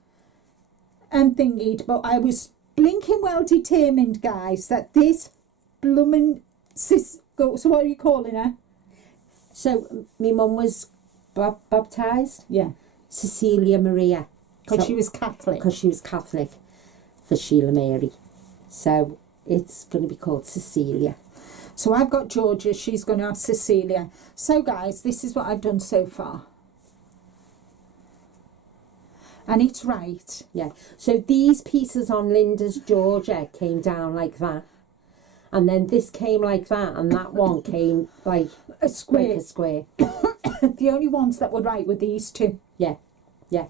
and thingied, but I was blinking well determined, guys, that this blooming So what are you calling her? So my mum was baptised Yeah. Cecilia Maria. Because So- she was Catholic. Because she was Catholic for Sheila Mary. So it's going to be called Cecilia. So I've got Georgia, she's going to have Cecilia. So guys, this is what I've done so far. And it's right. Yeah. So these pieces on Linda's Georgia came down like that. And then this came like that, and that one came like A square. like a square. The only ones that were right were these two. Yeah. Yeah.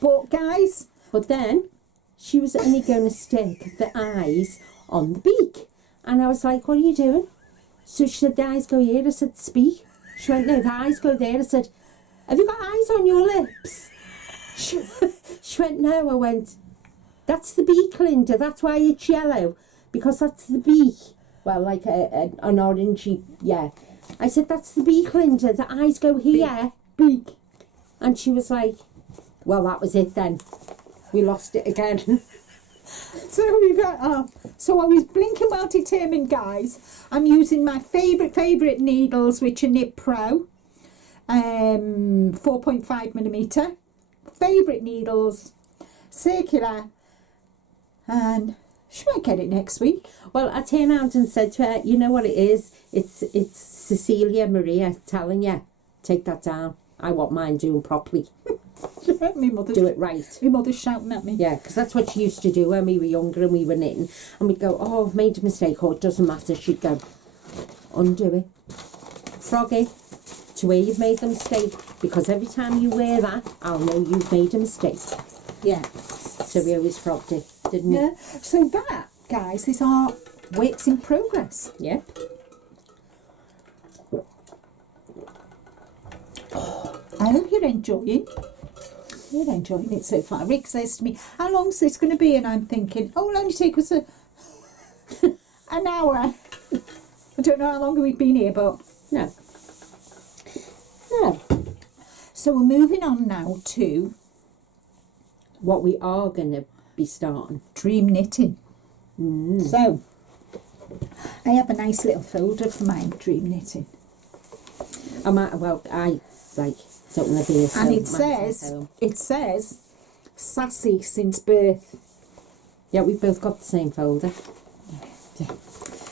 But guys, But then she was only going to stick the eyes on the beak. And I was like, what are you doing? So she said, the eyes go here. I said, speak. She went, no, the eyes go there. I said, have you got eyes on your lips? She went, no. I went, that's the beak, Linda. That's why it's yellow. Because that's the beak. Well, like an orangey, yeah. I said, that's the beak, Linda. The eyes go here. beak. And she was like, well, that was it then. We lost it again. So we got so I was blinking well determined, guys. I'm using my favourite needles, which are Knit Pro, 4.5mm. Favourite needles, circular, and she might get it next week. Well, I turned around and said to her, you know what it is? It's Cecilia Maria telling you, take that down. I want mine doing properly. My mother's, Do it right. my mother's shouting at me. Yeah, because that's what she used to do when we were younger and we were knitting. And we'd go, oh, I've made a mistake, or it doesn't matter. She'd go, undo it. Froggy, to where you've made the mistake. Because every time you wear that, I'll know you've made a mistake. Yeah. So we always frogged it, didn't we? Yeah. So that, guys, is our works in progress. Yep. I hope you're enjoying. You're enjoying it so far. Rick says to me, how long's this going to be? And I'm thinking, oh, it'll only take us an hour. I don't know how long we've been here, but... No. No. So we're moving on now to What we are going to be starting. dream knitting. So, I have a nice little folder for my dream knitting. I like don't want to be a And it says, sassy since birth. yeah, we've both got the same folder.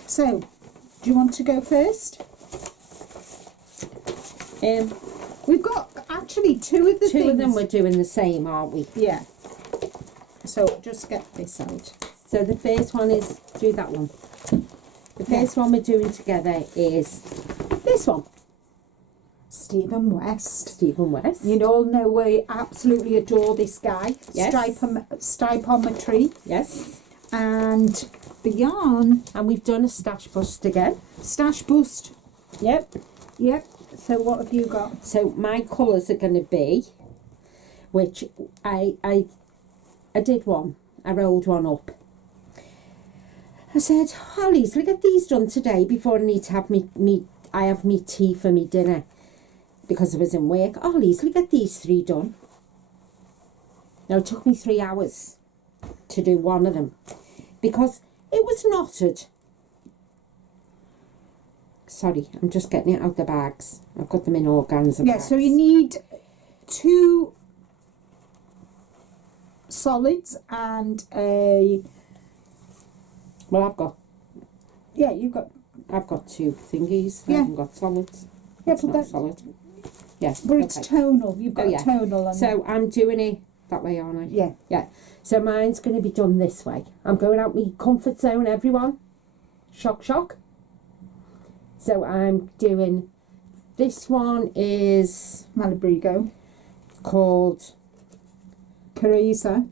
So, do you want to go first? We've got actually two of the Two things. of them we're doing the same, aren't we? Yeah. So just get this out. So the first one is, do that one. The first one we're doing together is this one. Stephen West. Stephen West. You all know we absolutely adore this guy. Yes. Stripometry. Yes. And the yarn, And we've done a stash bust again. Stash Bust. Yep. Yep. So what have you got? So my colours are going to be, which I did one. I rolled one up. I said, I'll easily get these done today before I need to have me tea for me dinner. Because I was in work, I'll easily get these 3 done. Now it took me 3 hours to do one of them. Because it was knotted. Sorry, I'm just getting it out the bags. I've got them in organza Yeah, bags. so you need 2 solids and a... Well, I've got you've got... 2 thingies. I Yeah. haven't got solids. Yeah, It's but not that's... solid. Yes. But it's okay. tonal. You've got Oh, yeah. a tonal. And So I'm doing it that way, aren't I? yeah. Yeah. So mine's going to be done this way. I'm going out my comfort zone, everyone. Shock, shock. So I'm doing, this one is Malabrigo. called, Carissa.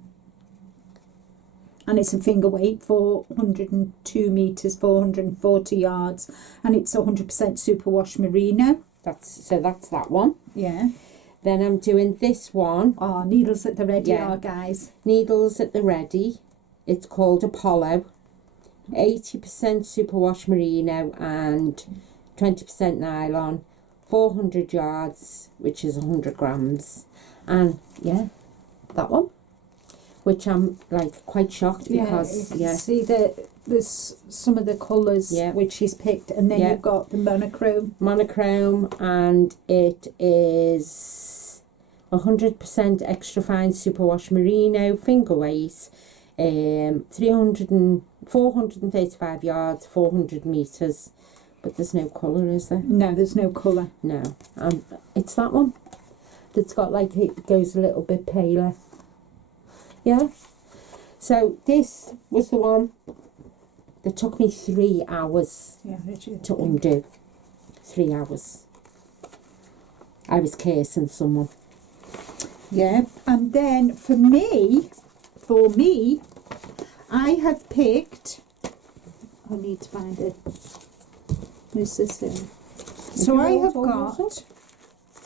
And it's a finger weight for 102 metres, 440 yards. And it's 100% superwash merino. that's that one. Yeah. Then I'm doing this one, Oh, needles at the ready Yeah. are, guys. needles at the ready. It's called Apollo. 80% superwash merino and 20% nylon. 400 yards, which is 100 grams. And yeah, that one. which I'm like quite shocked because see that there's some of the colours which she's picked, and then you've got the monochrome, and it is 100% extra fine superwash merino finger weight, 435 yards, 400 meters, but there's no colour, is there? No, there's no colour. No, it's that one that's got like, it goes a little bit paler. Yeah, so this was the one that took me 3 hours to undo. 3 hours. I was cursing someone. Yeah, and then for me, I have picked, I need to find it. Where's this thing? So I have got,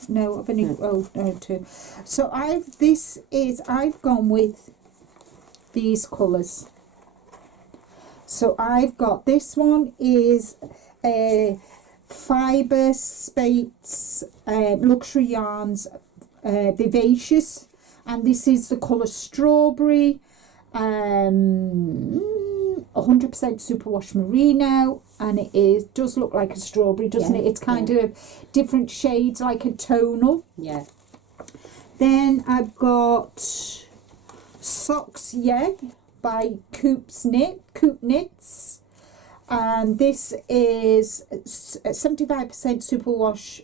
no, I've only, two. So I've gone with these colours. So I've got, this one is a Fibre Spates Luxury Yarns Vivacious, and this is the colour Strawberry, 100% superwash merino, and it does look like a strawberry, doesn't it? It's kind of different shades, like a tonal. Yeah. Then I've got Socks by Coop Knits, and this is 75% superwash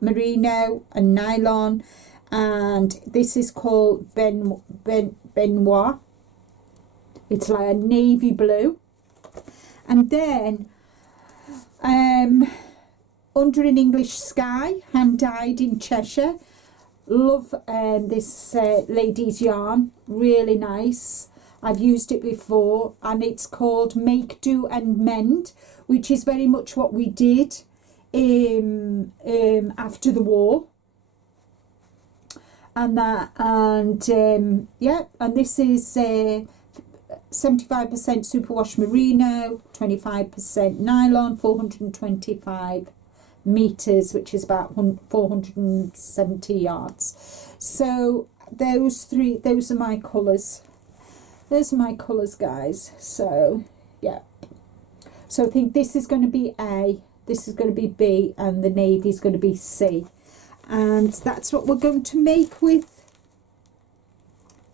merino and nylon, and this is called Benoit. It's like a navy blue. And then Under an English Sky, hand dyed in Cheshire. Love this lady's yarn, really nice. I've used it before, and it's called Make Do and Mend, which is very much what we did after the war. And that, and and this is 75% superwash merino, 25% nylon, 425 meters, which is about 470 yards. So those are my colours. Those are my colours, guys. So yeah, so I think this is going to be A, this is going to be B, and the navy is going to be C, and that's what we're going to make with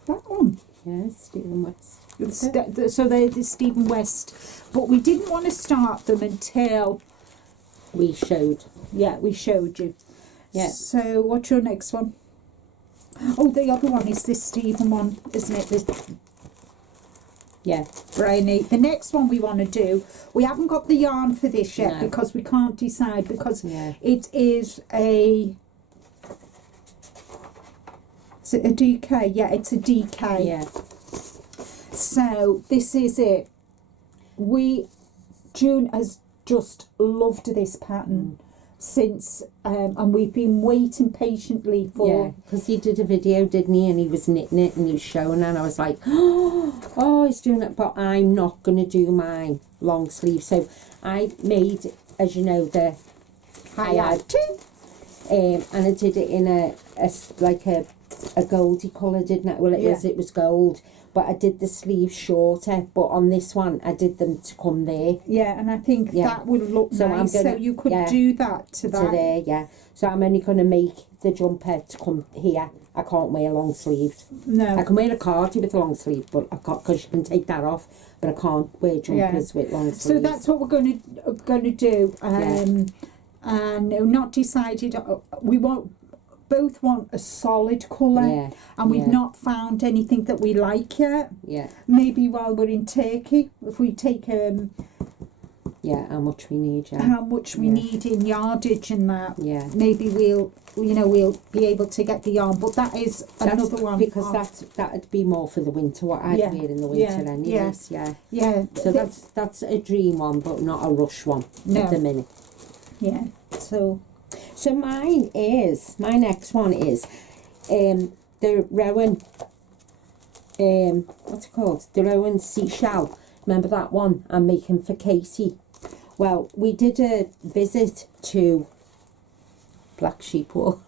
that one. Yeah, Stephen West. So they're the Stephen West, but we didn't want to start them until we showed. Yeah, we showed you. Yeah. So what's your next one? Oh, the other one is this Stephen one, isn't it? This. Yeah. Bryony. The next one we want to do, we haven't got the yarn for this yet because we can't decide, because it is a. Is it a DK? Yeah, it's a DK. Yeah. So this is it. June has just loved this pattern since, and we've been waiting patiently for. Yeah, because he did a video, didn't he? And he was knitting it and he was showing it, and I was like, oh, he's doing it, but I'm not going to do mine long sleeve. So I made, as you know, the highlight, and I did it in a goldy colour, didn't I? Well, it was gold. But I did the sleeves shorter, but on this one I did them to come there. Yeah, and I think that would look nice. So you could do that to there, yeah. So I'm only going to make the jumper to come here. I can't wear long sleeved. No. I can wear a cardi with long sleeve, but I can't, because you can take that off. But I can't wear jumpers with long sleeves. So that's what we're going to do. And not decided. We won't. Both want a solid colour, and we've not found anything that we like yet. Yeah. Maybe while we're in Turkey, if we take how much we need. Yeah. How much we need in yardage and that. Yeah. Maybe we'll be able to get the yarn, but that's another one, because that'd be more for the winter. What I'd wear in the winter, anyways. Yeah. So that's a dream one, but not a rush one at the minute. Yeah. So my next one is the Rowan, what's it called? The Rowan Seashell. Remember that one I'm making for Katie? Well, we did a visit to Black Sheep Wool.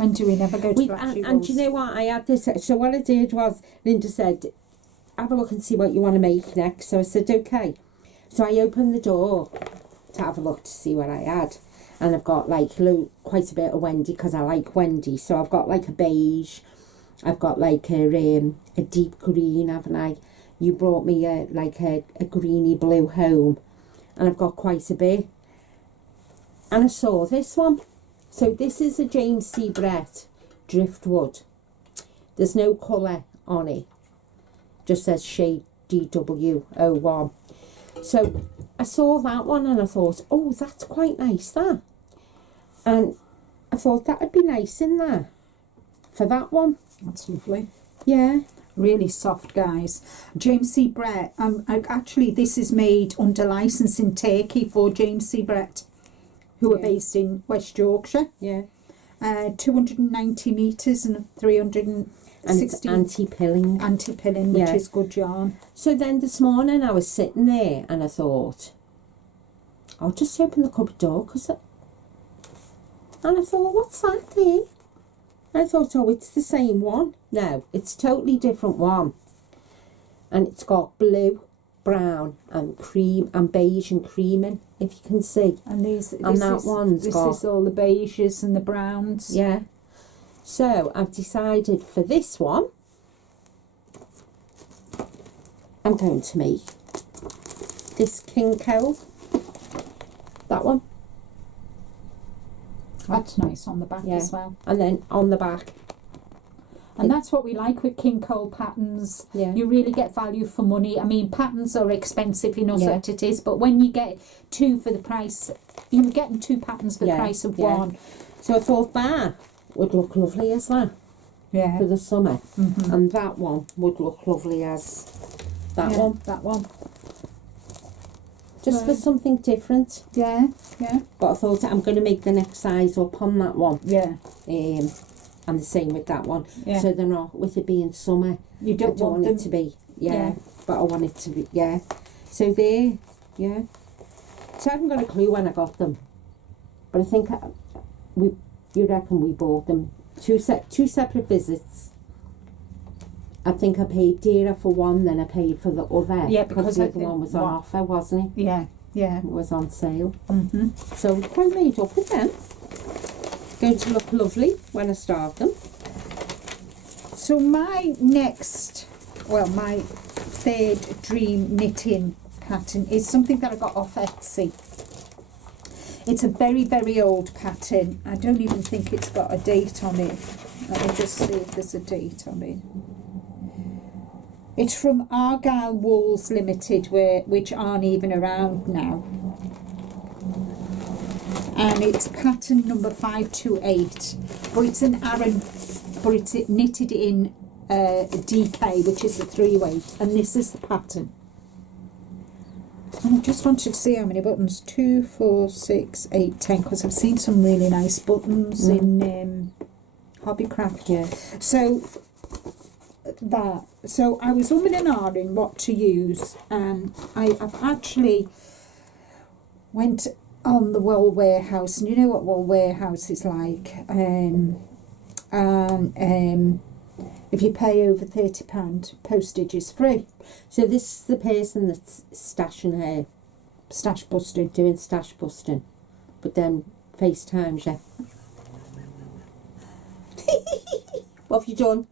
When do we never go to Black Sheep and do you know what? I had this. So what I did was, Linda said, have a look and see what you want to make next. So I said, okay. So I opened the door to have a look to see what I had. And I've got like quite a bit of Wendy because I like Wendy. So I've got like a beige. I've got like a deep green, haven't I? You brought me a greeny blue home. And I've got quite a bit. And I saw this one. So this is a James C. Brett Driftwood. There's no colour on it. Just says shade DW01. So I saw that one and I thought, oh, that's quite nice, that. And I thought that would be nice in there for that one. That's lovely. Yeah. Really soft, guys. James C. Brett. Actually, this is made under license in Turkey for James C. Brett, who are based in West Yorkshire. Yeah. 290 metres and 360. And it's anti-pilling. Anti-pilling, which is good yarn. So then this morning I was sitting there and I thought, I'll just open the cupboard door and I thought, what's that there? I thought, oh, it's the same one. No, it's a totally different one. And it's got blue, brown and cream and beige and cream in, if you can see. And this is all the beiges and the browns. Yeah. So I've decided for this one, I'm going to make this King Cole. That one. That's nice on the back as well. And then on the back. And that's what we like with King Cole patterns. Yeah. You really get value for money. I mean, patterns are expensive, you know what it is, but when you get two for the price, you're getting two patterns for the price of one. So I thought that would look lovely as that for the summer. And that one would look lovely as that one. That one. Just for something different. Yeah. But I thought I'm going to make the next size up on that one. Yeah. And the same with that one. Yeah. So they're not, with it being summer, you don't want it to be, but I want it to be, So there, So I haven't got a clue when I got them. But I think you reckon we bought them two separate visits. I think I paid dearer for one than I paid for the other. Yeah, because the other one was on offer, wasn't it? Yeah. It was on sale. So we're quite made up with them. Going to look lovely when I start them. So my third dream knitting pattern is something that I got off Etsy. It's a very, very old pattern. I don't even think it's got a date on it. Let me just see if there's a date on it. It's from Argyle Wools Limited, which aren't even around now. And it's pattern number 528. But it's an Aran, but it's knitted in DK, which is the 3-weight. And this is the pattern. And I just wanted to see how many buttons. 2, 4, 6, 8, 10. Because I've seen some really nice buttons in Hobbycraft. Yeah. So I was umming and ahhing what to use, and I've actually went on the Wool Warehouse, and you know what Wool Warehouse is like, if you pay over £30, postage is free. So this is the person that's stashing her, Stash busting. doing stash busting, but then FaceTimes you. What have you done?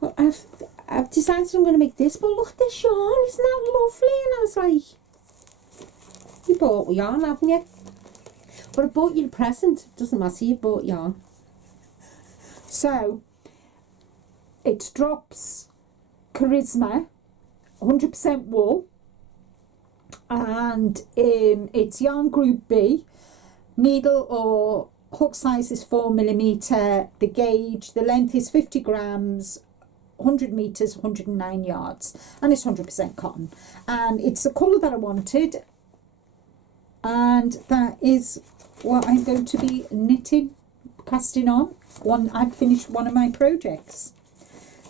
Well, I've decided I'm going to make this, but look at this yarn, isn't that lovely? And I was like, you bought yarn, haven't you? But I bought you a present. Doesn't matter, you bought yarn. So it's Drops Charisma, 100% wool, and it's yarn group B. Needle or hook size is 4mm. The gauge, the length is 50 grams, 100 meters, 109 yards, and it's 100% cotton. And it's the colour that I wanted, and that is what I'm going to be knitting, casting on. I've finished one of my projects.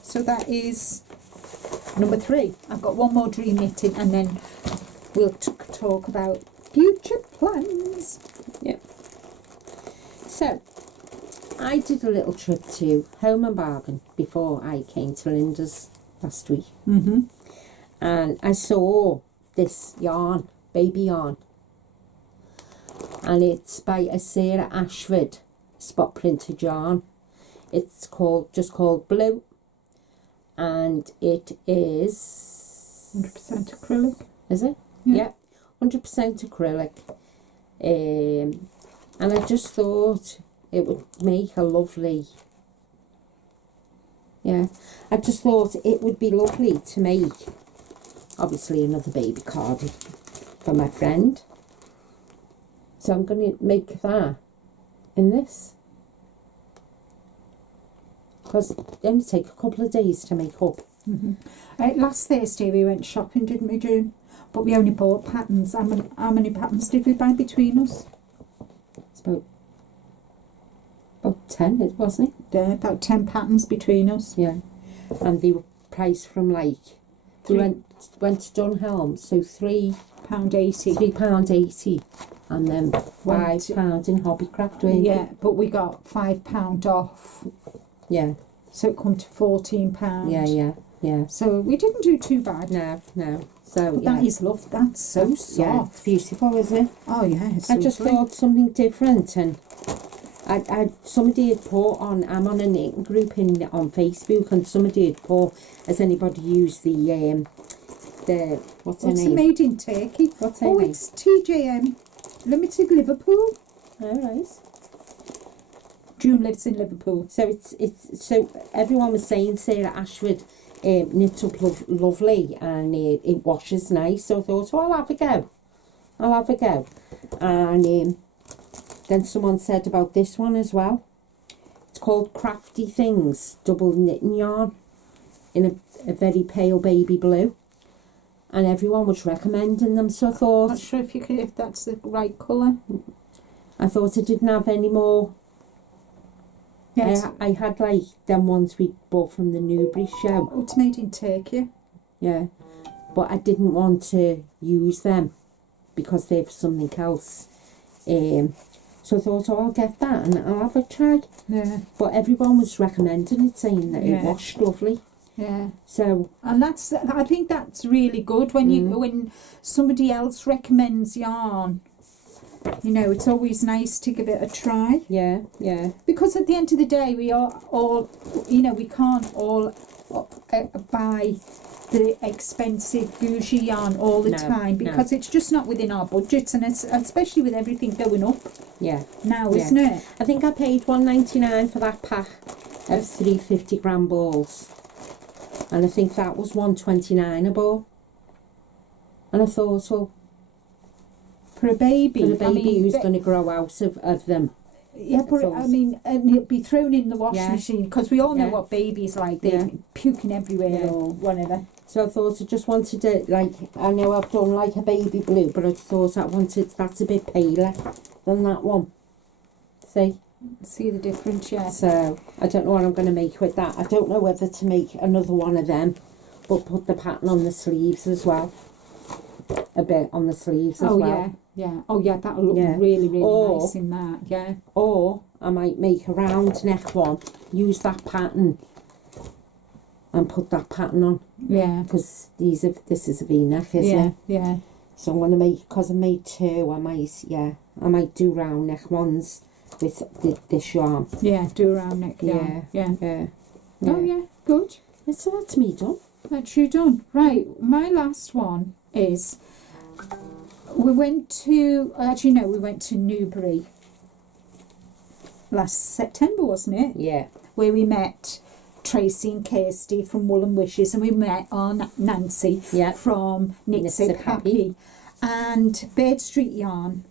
So that is number 3. I've got one more dream knitting, and then we'll talk about future plans. Yep. So I did a little trip to Home and Bargain before I came to Linda's last week. And I saw this yarn, baby yarn. And it's by a Sarah Ashford spot printed yarn. It's just called Blue. And it is 100% acrylic. Is it? Yeah. 100% acrylic. And I just thought it would make a lovely, I just thought it would be lovely to make, obviously, another baby card for my friend. So I'm going to make that in this. Because it only take a couple of days to make up. Last Thursday we went shopping, didn't we, June? But we only bought patterns. How many patterns did we buy between us? It's about 10, wasn't it? Yeah, about 10 patterns between us. Yeah. And they were priced from like, we went to Dunhelm, so £3.80. £3.80. And then £5 in Hobbycraft, weren't it? Yeah, but we got £5 off. Yeah. So it come to £14. Yeah. So we didn't do too bad. No. So but that is lovely. That's so soft. Yeah, it's beautiful, isn't it? Oh yeah, it's I just thought something different, and somebody had put on. I'm on a knitting group on Facebook, and somebody had put, has anybody used the what's her name? It's made in Turkey. What's her name? It's TJM Limited Liverpool. All right. June lives in Liverpool. So so everyone was saying Sarah Ashford knits up lovely, and it washes nice. So I thought, oh, I'll have a go. And then someone said about this one as well. It's called Crafty Things double knitting yarn in a very pale baby blue, and everyone was recommending them. So I thought, not sure if that's the right colour. I thought it didn't have any more. Yes. I had like them ones we bought from the Newbury show. Oh, it's made in Turkey. Yeah, but I didn't want to use them because they've something else. So I thought, oh, I'll get that and I'll have a try. Yeah. But everyone was recommending it, saying that it washed lovely. Yeah. So, and I think that's really good when when somebody else recommends yarn. You know, it's always nice to give it a try. Yeah. Because at the end of the day, we are all, we can't all buy the expensive bougie yarn all the time, because it's just not within our budgets, and it's, especially with everything going up. Yeah. Now, isn't it? I think I paid £1.99 for that pack of 350 gram balls, and I think that was £1.29 a ball. And I thought, well, for a baby who's going to grow out of them. Yeah, but and it'll be thrown in the washing machine, because we all know what babies like. They're puking everywhere or whatever. So I thought I just wanted to, like, I know I've done like a baby blue, but I thought that's a bit paler than that one. See the difference, yeah. So I don't know what I'm going to make with that. I don't know whether to make another one of them, but put the pattern on the sleeves as well. A bit on the sleeves as well. Yeah. Oh yeah, that'll look really nice in that. Yeah. Or I might make a round neck one, use that pattern, and put that pattern on. Yeah. Because this is a V-neck, isn't it? Yeah. So I'm gonna make, because I made two. I might do round neck ones with this yarn. Yeah, do a round neck yarn. Yeah. Oh yeah, good. So that's me done. That's you done. Right. My last one is. We went to Newbury last September, wasn't it? Yeah. Where we met Tracy and Kirsty from Wool and Wishes, and we met our Nancy from Knit So Happy, and Bird Street Yarn.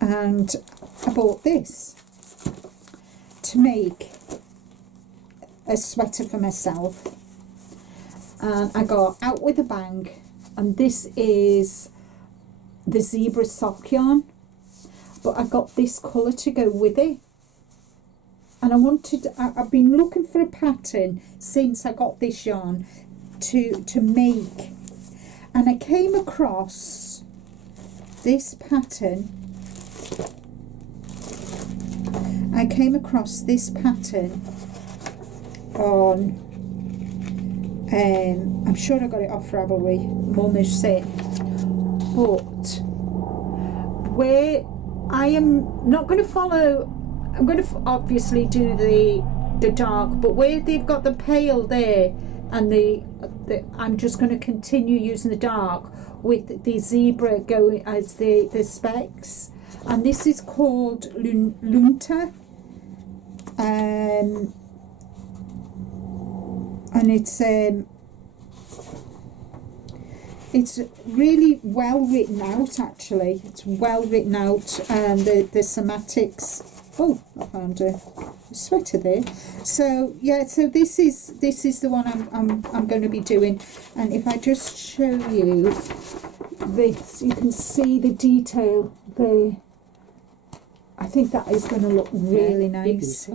And I bought this to make a sweater for myself, and I got Out With a Bang, and this is the zebra sock yarn, but I got this colour to go with it, and I've been looking for a pattern since I got this yarn to make, and I came across this pattern. I came across this pattern on, I'm sure I got it off Ravelry, Mum is saying, but where I am not going to follow, I'm going to obviously do the dark, but where they've got the pale there, and the I'm just going to continue using the dark with the zebra going as the specks, and this is called Lunta, and it's really well written out. Actually, it's well written out, and the semantics. Oh, I found a sweater there. So yeah, so this is the one I'm going to be doing, and if I just show you this, you can see the detail there. I think that is going to look really nice.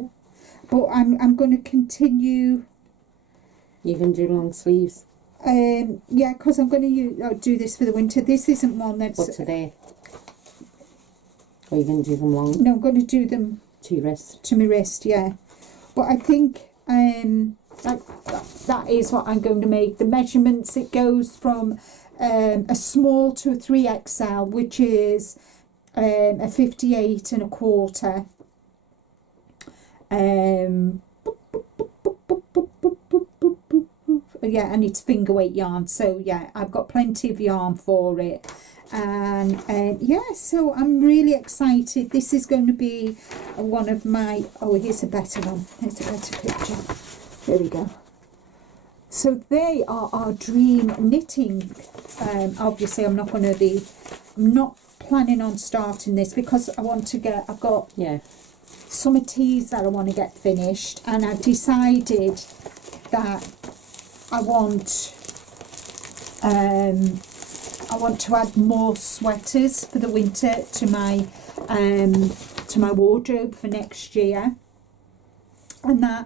But I'm going to continue. You can do long sleeves. Yeah, because I'm going to do this for the winter. This isn't one that's. What's there? Or you can do them long? No, I'm going to do them to your wrist. To my wrist, yeah. But I think that is what I'm going to make. The measurements, it goes from a small to a 3XL, which is a 58 and a quarter. Yeah, and it's finger weight yarn, so yeah, I've got plenty of yarn for it. And yeah, so I'm really excited. This is going to be one of my, oh, here's a better one, here's a better picture, there we go. So they are our dream knitting. Obviously I'm not planning on starting this because I want to get, I've got summer teas that I want to get finished, and I've decided that I want to add more sweaters for the winter to my wardrobe for next year, and I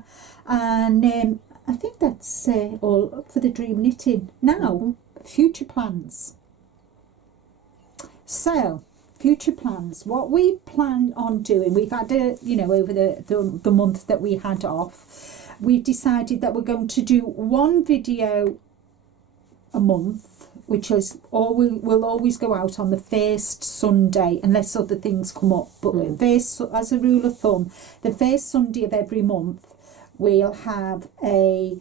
think that's all for the dream knitting. Now, future plans. So, future plans. What we plan on doing, we've had over the month that we had off, we've decided that we're going to do one video a month, which is will always go out on the first Sunday unless other things come up. But first, as a rule of thumb, the first Sunday of every month we'll have a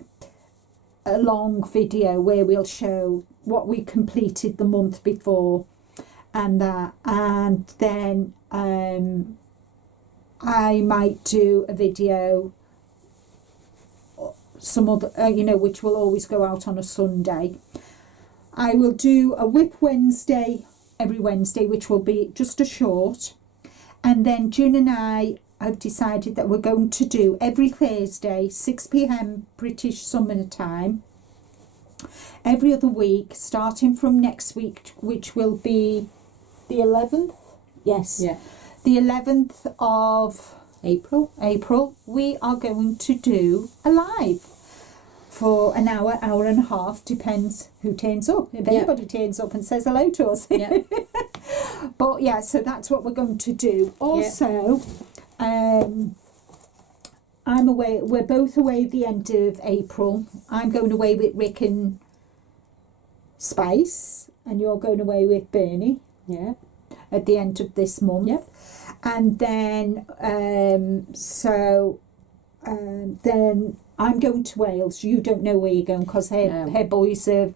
long video where we'll show what we completed the month before, and then I might do a video some other which will always go out on a Sunday. I will do a Whip Wednesday every Wednesday, which will be just a short, and then June and I have decided that we're going to do every Thursday 6 p.m. British Summer Time every other week, starting from next week, which will be the 11th. Yes, yeah, the 11th of April. We are going to do a live for an hour and a half, depends who turns up. If anybody turns up and says hello to us. But yeah, so that's what we're going to do. Also, I'm away, we're both away at the end of April. I'm going away with Rick and Spice, and you're going away with Bernie. Yeah. At the end of this month. Yep. And then then I'm going to Wales. You don't know where you're going because her boys have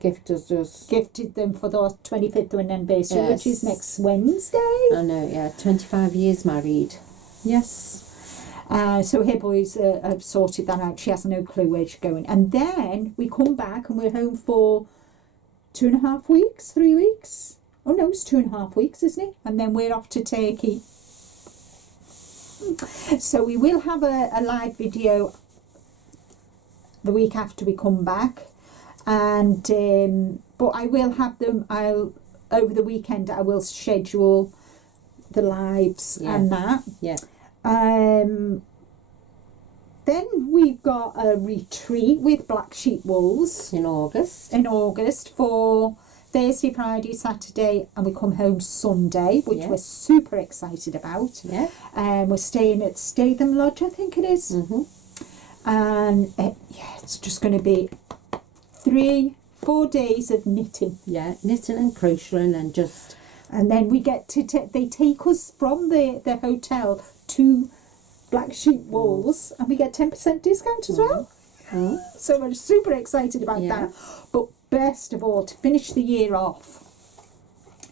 gifted them for their 25th anniversary, which is next Wednesday. I know, yeah, 25 years married. Yes. So her boys have sorted that out. She has no clue where she's going. And then we come back and we're home for 2.5 weeks, 3 weeks. Oh no, it's 2.5 weeks, isn't it? And then we're off to Turkey. So we will have a live video the week after we come back, and but I will have them. Over the weekend I will schedule the lives and that. Yeah. Then we've got a retreat with Black Sheep Wools in August. For Thursday, Friday, Saturday, and we come home Sunday, which Yeah. we're super excited about. Yeah. We're staying at Statham Lodge, I think it is. Mm-hmm. And yeah, it's just going to be 3-4 days of knitting. Yeah, knitting and crocheting and just... And then we get to, they take us from the hotel to Black Sheep Walls, and we get 10% discount as well. Mm. So we're super excited about Yeah. that. But best of all, to finish the year off,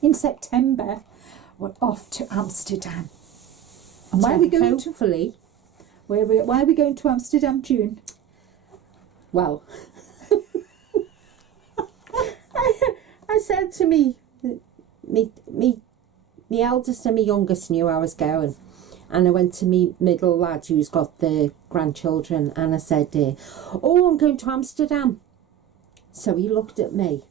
in September, we're off to Amsterdam. And why are we going to? Hopefully... Why are we going to Amsterdam, June? Well, I said to me eldest and me youngest knew I was going, and I went to me middle lad who's got the grandchildren, and I said, "Oh, I'm going to Amsterdam." So he looked at me,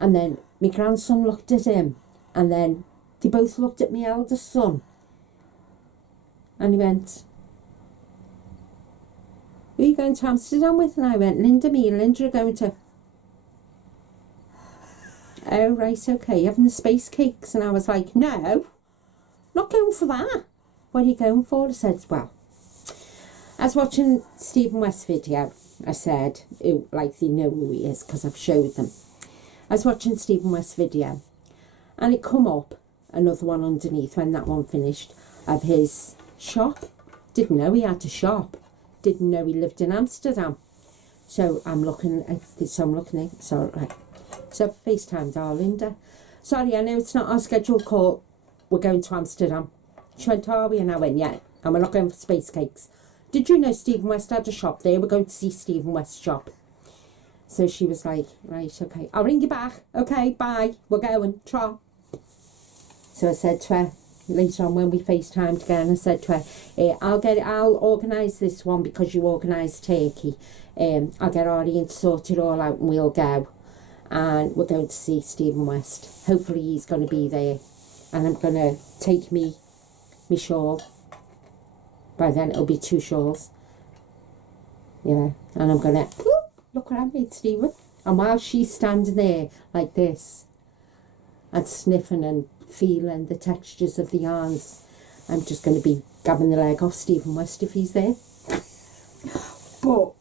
and then my grandson looked at him, and then they both looked at my eldest son, and he went, "Who are you going to Amsterdam with?" And I went, me and Linda are going to. Oh, right, okay, having the space cakes. And I was like, no, not going for that. What are you going for? I said, well, I was watching Stephen West's video. I said, like they know who he is because I've showed them. I was watching Stephen West's video, and it come up, another one underneath when that one finished, of his shop. Didn't know he had a shop. Didn't know he lived in Amsterdam. So I'm looking at this, so right. So I FaceTimed our Linda. Sorry, I know it's not our scheduled call. We're going to Amsterdam. She went, are we? And I went, yeah. And we're not going for space cakes. Did you know Stephen West had a shop there? We're going to see Stephen West's shop. So she was like, right, okay. I'll ring you back. Okay, bye. We're going. Tra. So I said to her, later on when we FaceTimed again, I said to her, I'll organise this one because you organised Turkey. I'll get Ari to sort it all out and we'll go. And we're going to see Stephen West. Hopefully he's going to be there. And I'm going to take me shawl. By then it'll be 2 shawls. Yeah. And I'm going to, look what I made, Stephen. And while she's standing there like this and sniffing and feeling the textures of the yarns, I'm just going to be grabbing the leg off Stephen West if he's there. But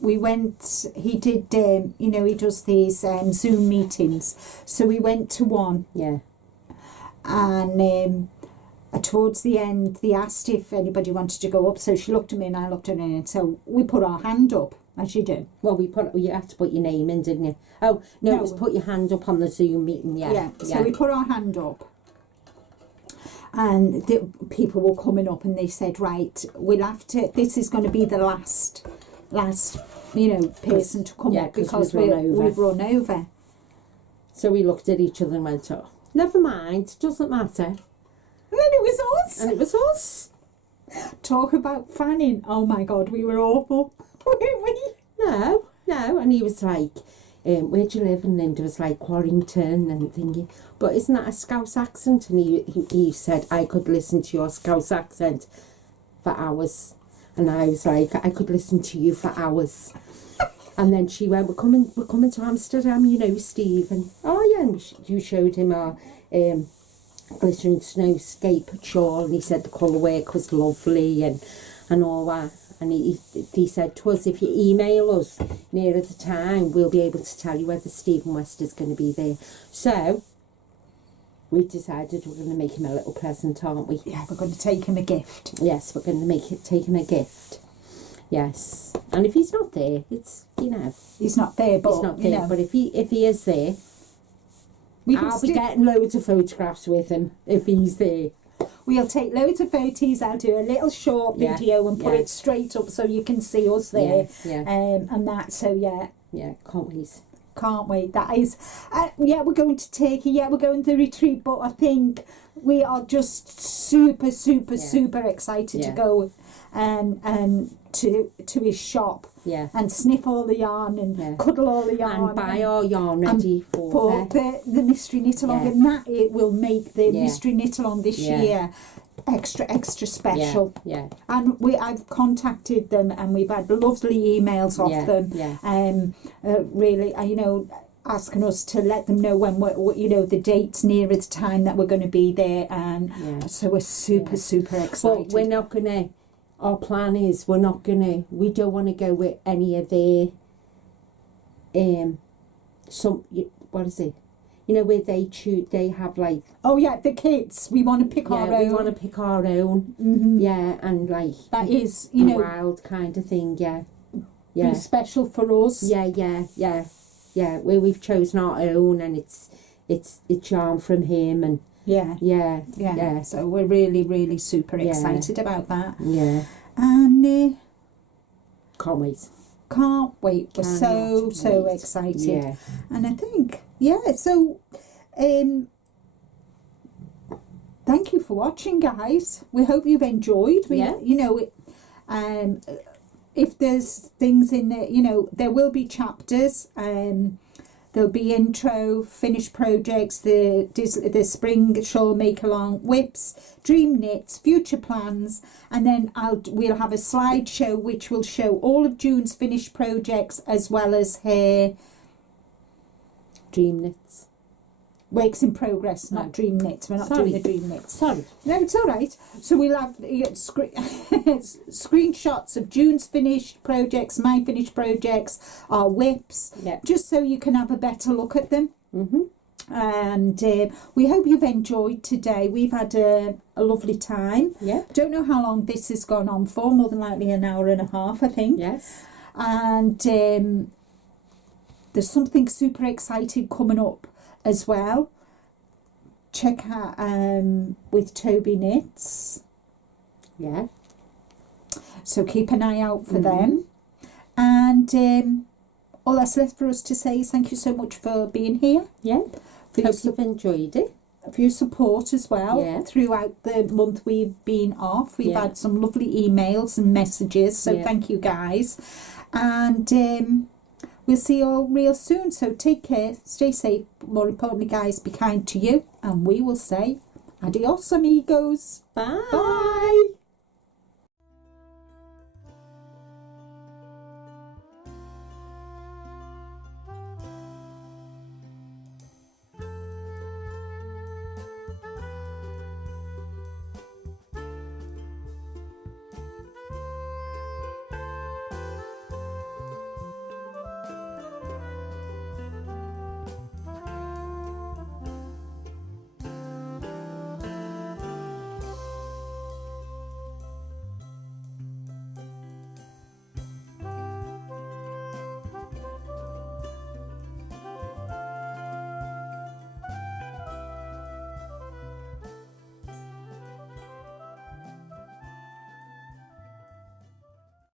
we went, he did, you know, he does these Zoom meetings. So we went to one. Yeah. And towards the end, they asked if anybody wanted to go up. So she looked at me and I looked at her. And so we put our hand up, as you do. Well, you had to put your name in, didn't you? Oh, no, it was put your hand up on the Zoom meeting, yeah. So we put our hand up. And the people were coming up and they said, right, we'll have to, this is going to be the last you know, person to come up because we've run over. So we looked at each other and went, oh, never mind, doesn't matter. And then it was us. And it was us. Talk about fanning. Oh my God, we were awful. Weren't we? No. And he was like, where'd you live? And Linda was like, Quarrington and thingy. But isn't that a Scouse accent? And he said, I could listen to your Scouse accent for hours. And I was like, I could listen to you for hours. And then she went, we're coming to Amsterdam, you know, Steve. And oh yeah, and you showed him our glittering snowscape shawl, and he said the colourwork was lovely and all that. And he said to us, if you email us near the time, we'll be able to tell you whether Stephen West is going to be there. So we've decided we're going to make him a little present, aren't we? Yeah, we're going to take him a gift. Yes, we're going to take him a gift. Yes. And if he's not there, it's, you know. He's not there, but, he's not there, you know. but if he is there, I'll be getting loads of photographs with him if he's there. We'll take loads of photos. I'll do a little short video and put it straight up so you can see us there. And that, so yeah. Yeah, can't wait. Can't wait. That is, yeah, we're going to Turkey. Yeah, we're going to the retreat. But I think we are just super excited to go and to his shop. Yeah. And sniff all the yarn and cuddle all the yarn. And buy our yarn ready for the mystery knit along. And that it will make the mystery knit along this year extra special. Yeah. And I've contacted them and we've had lovely emails off them. Yeah. Really, you know, asking us to let them know when we're, you know, the dates nearer the time that we're going to be there, and so we're super excited. But we're not gonna. Our plan is we're not gonna. We don't want to go with any of their what is it? You know, where they choose. They have like. Oh yeah, the kids. We want to pick our own. We want to pick our own. Yeah, and like that is, you know, wild kind of thing. Yeah. Be special for us. Yeah, where we've chosen our own, and it's charm from him, and yeah. So we're really super excited about that. Yeah, and can't wait. We're so excited. Yeah, and I think So, thank you for watching, guys. We hope you've enjoyed. You know, if there's things in there, you know, there will be chapters. There'll be intro, finished projects, the spring shawl make along, whips, dream knits, future plans, and then we'll have a slideshow which will show all of June's finished projects as well as her dream knits. Works in progress, not dream knits. We're not doing the dream knits. Sorry. No, it's all right. So we'll have screenshots of June's finished projects, my finished projects, our whips, just so you can have a better look at them. And we hope you've enjoyed today. We've had a lovely time. Don't know how long this has gone on for, more than likely an hour and a half, I think. Yes. And there's something super exciting coming up as well. Check out with Toby Knits. Yeah. So keep an eye out for them. And all that's left for us to say is thank you so much for being here. Yeah. Hope you've enjoyed it. For your support as well throughout the month we've been off. We've had some lovely emails and messages. So thank you, guys. And we'll see you all real soon. So take care, stay safe, but more importantly, guys, be kind to you. And we will say adios, amigos. Bye. Bye.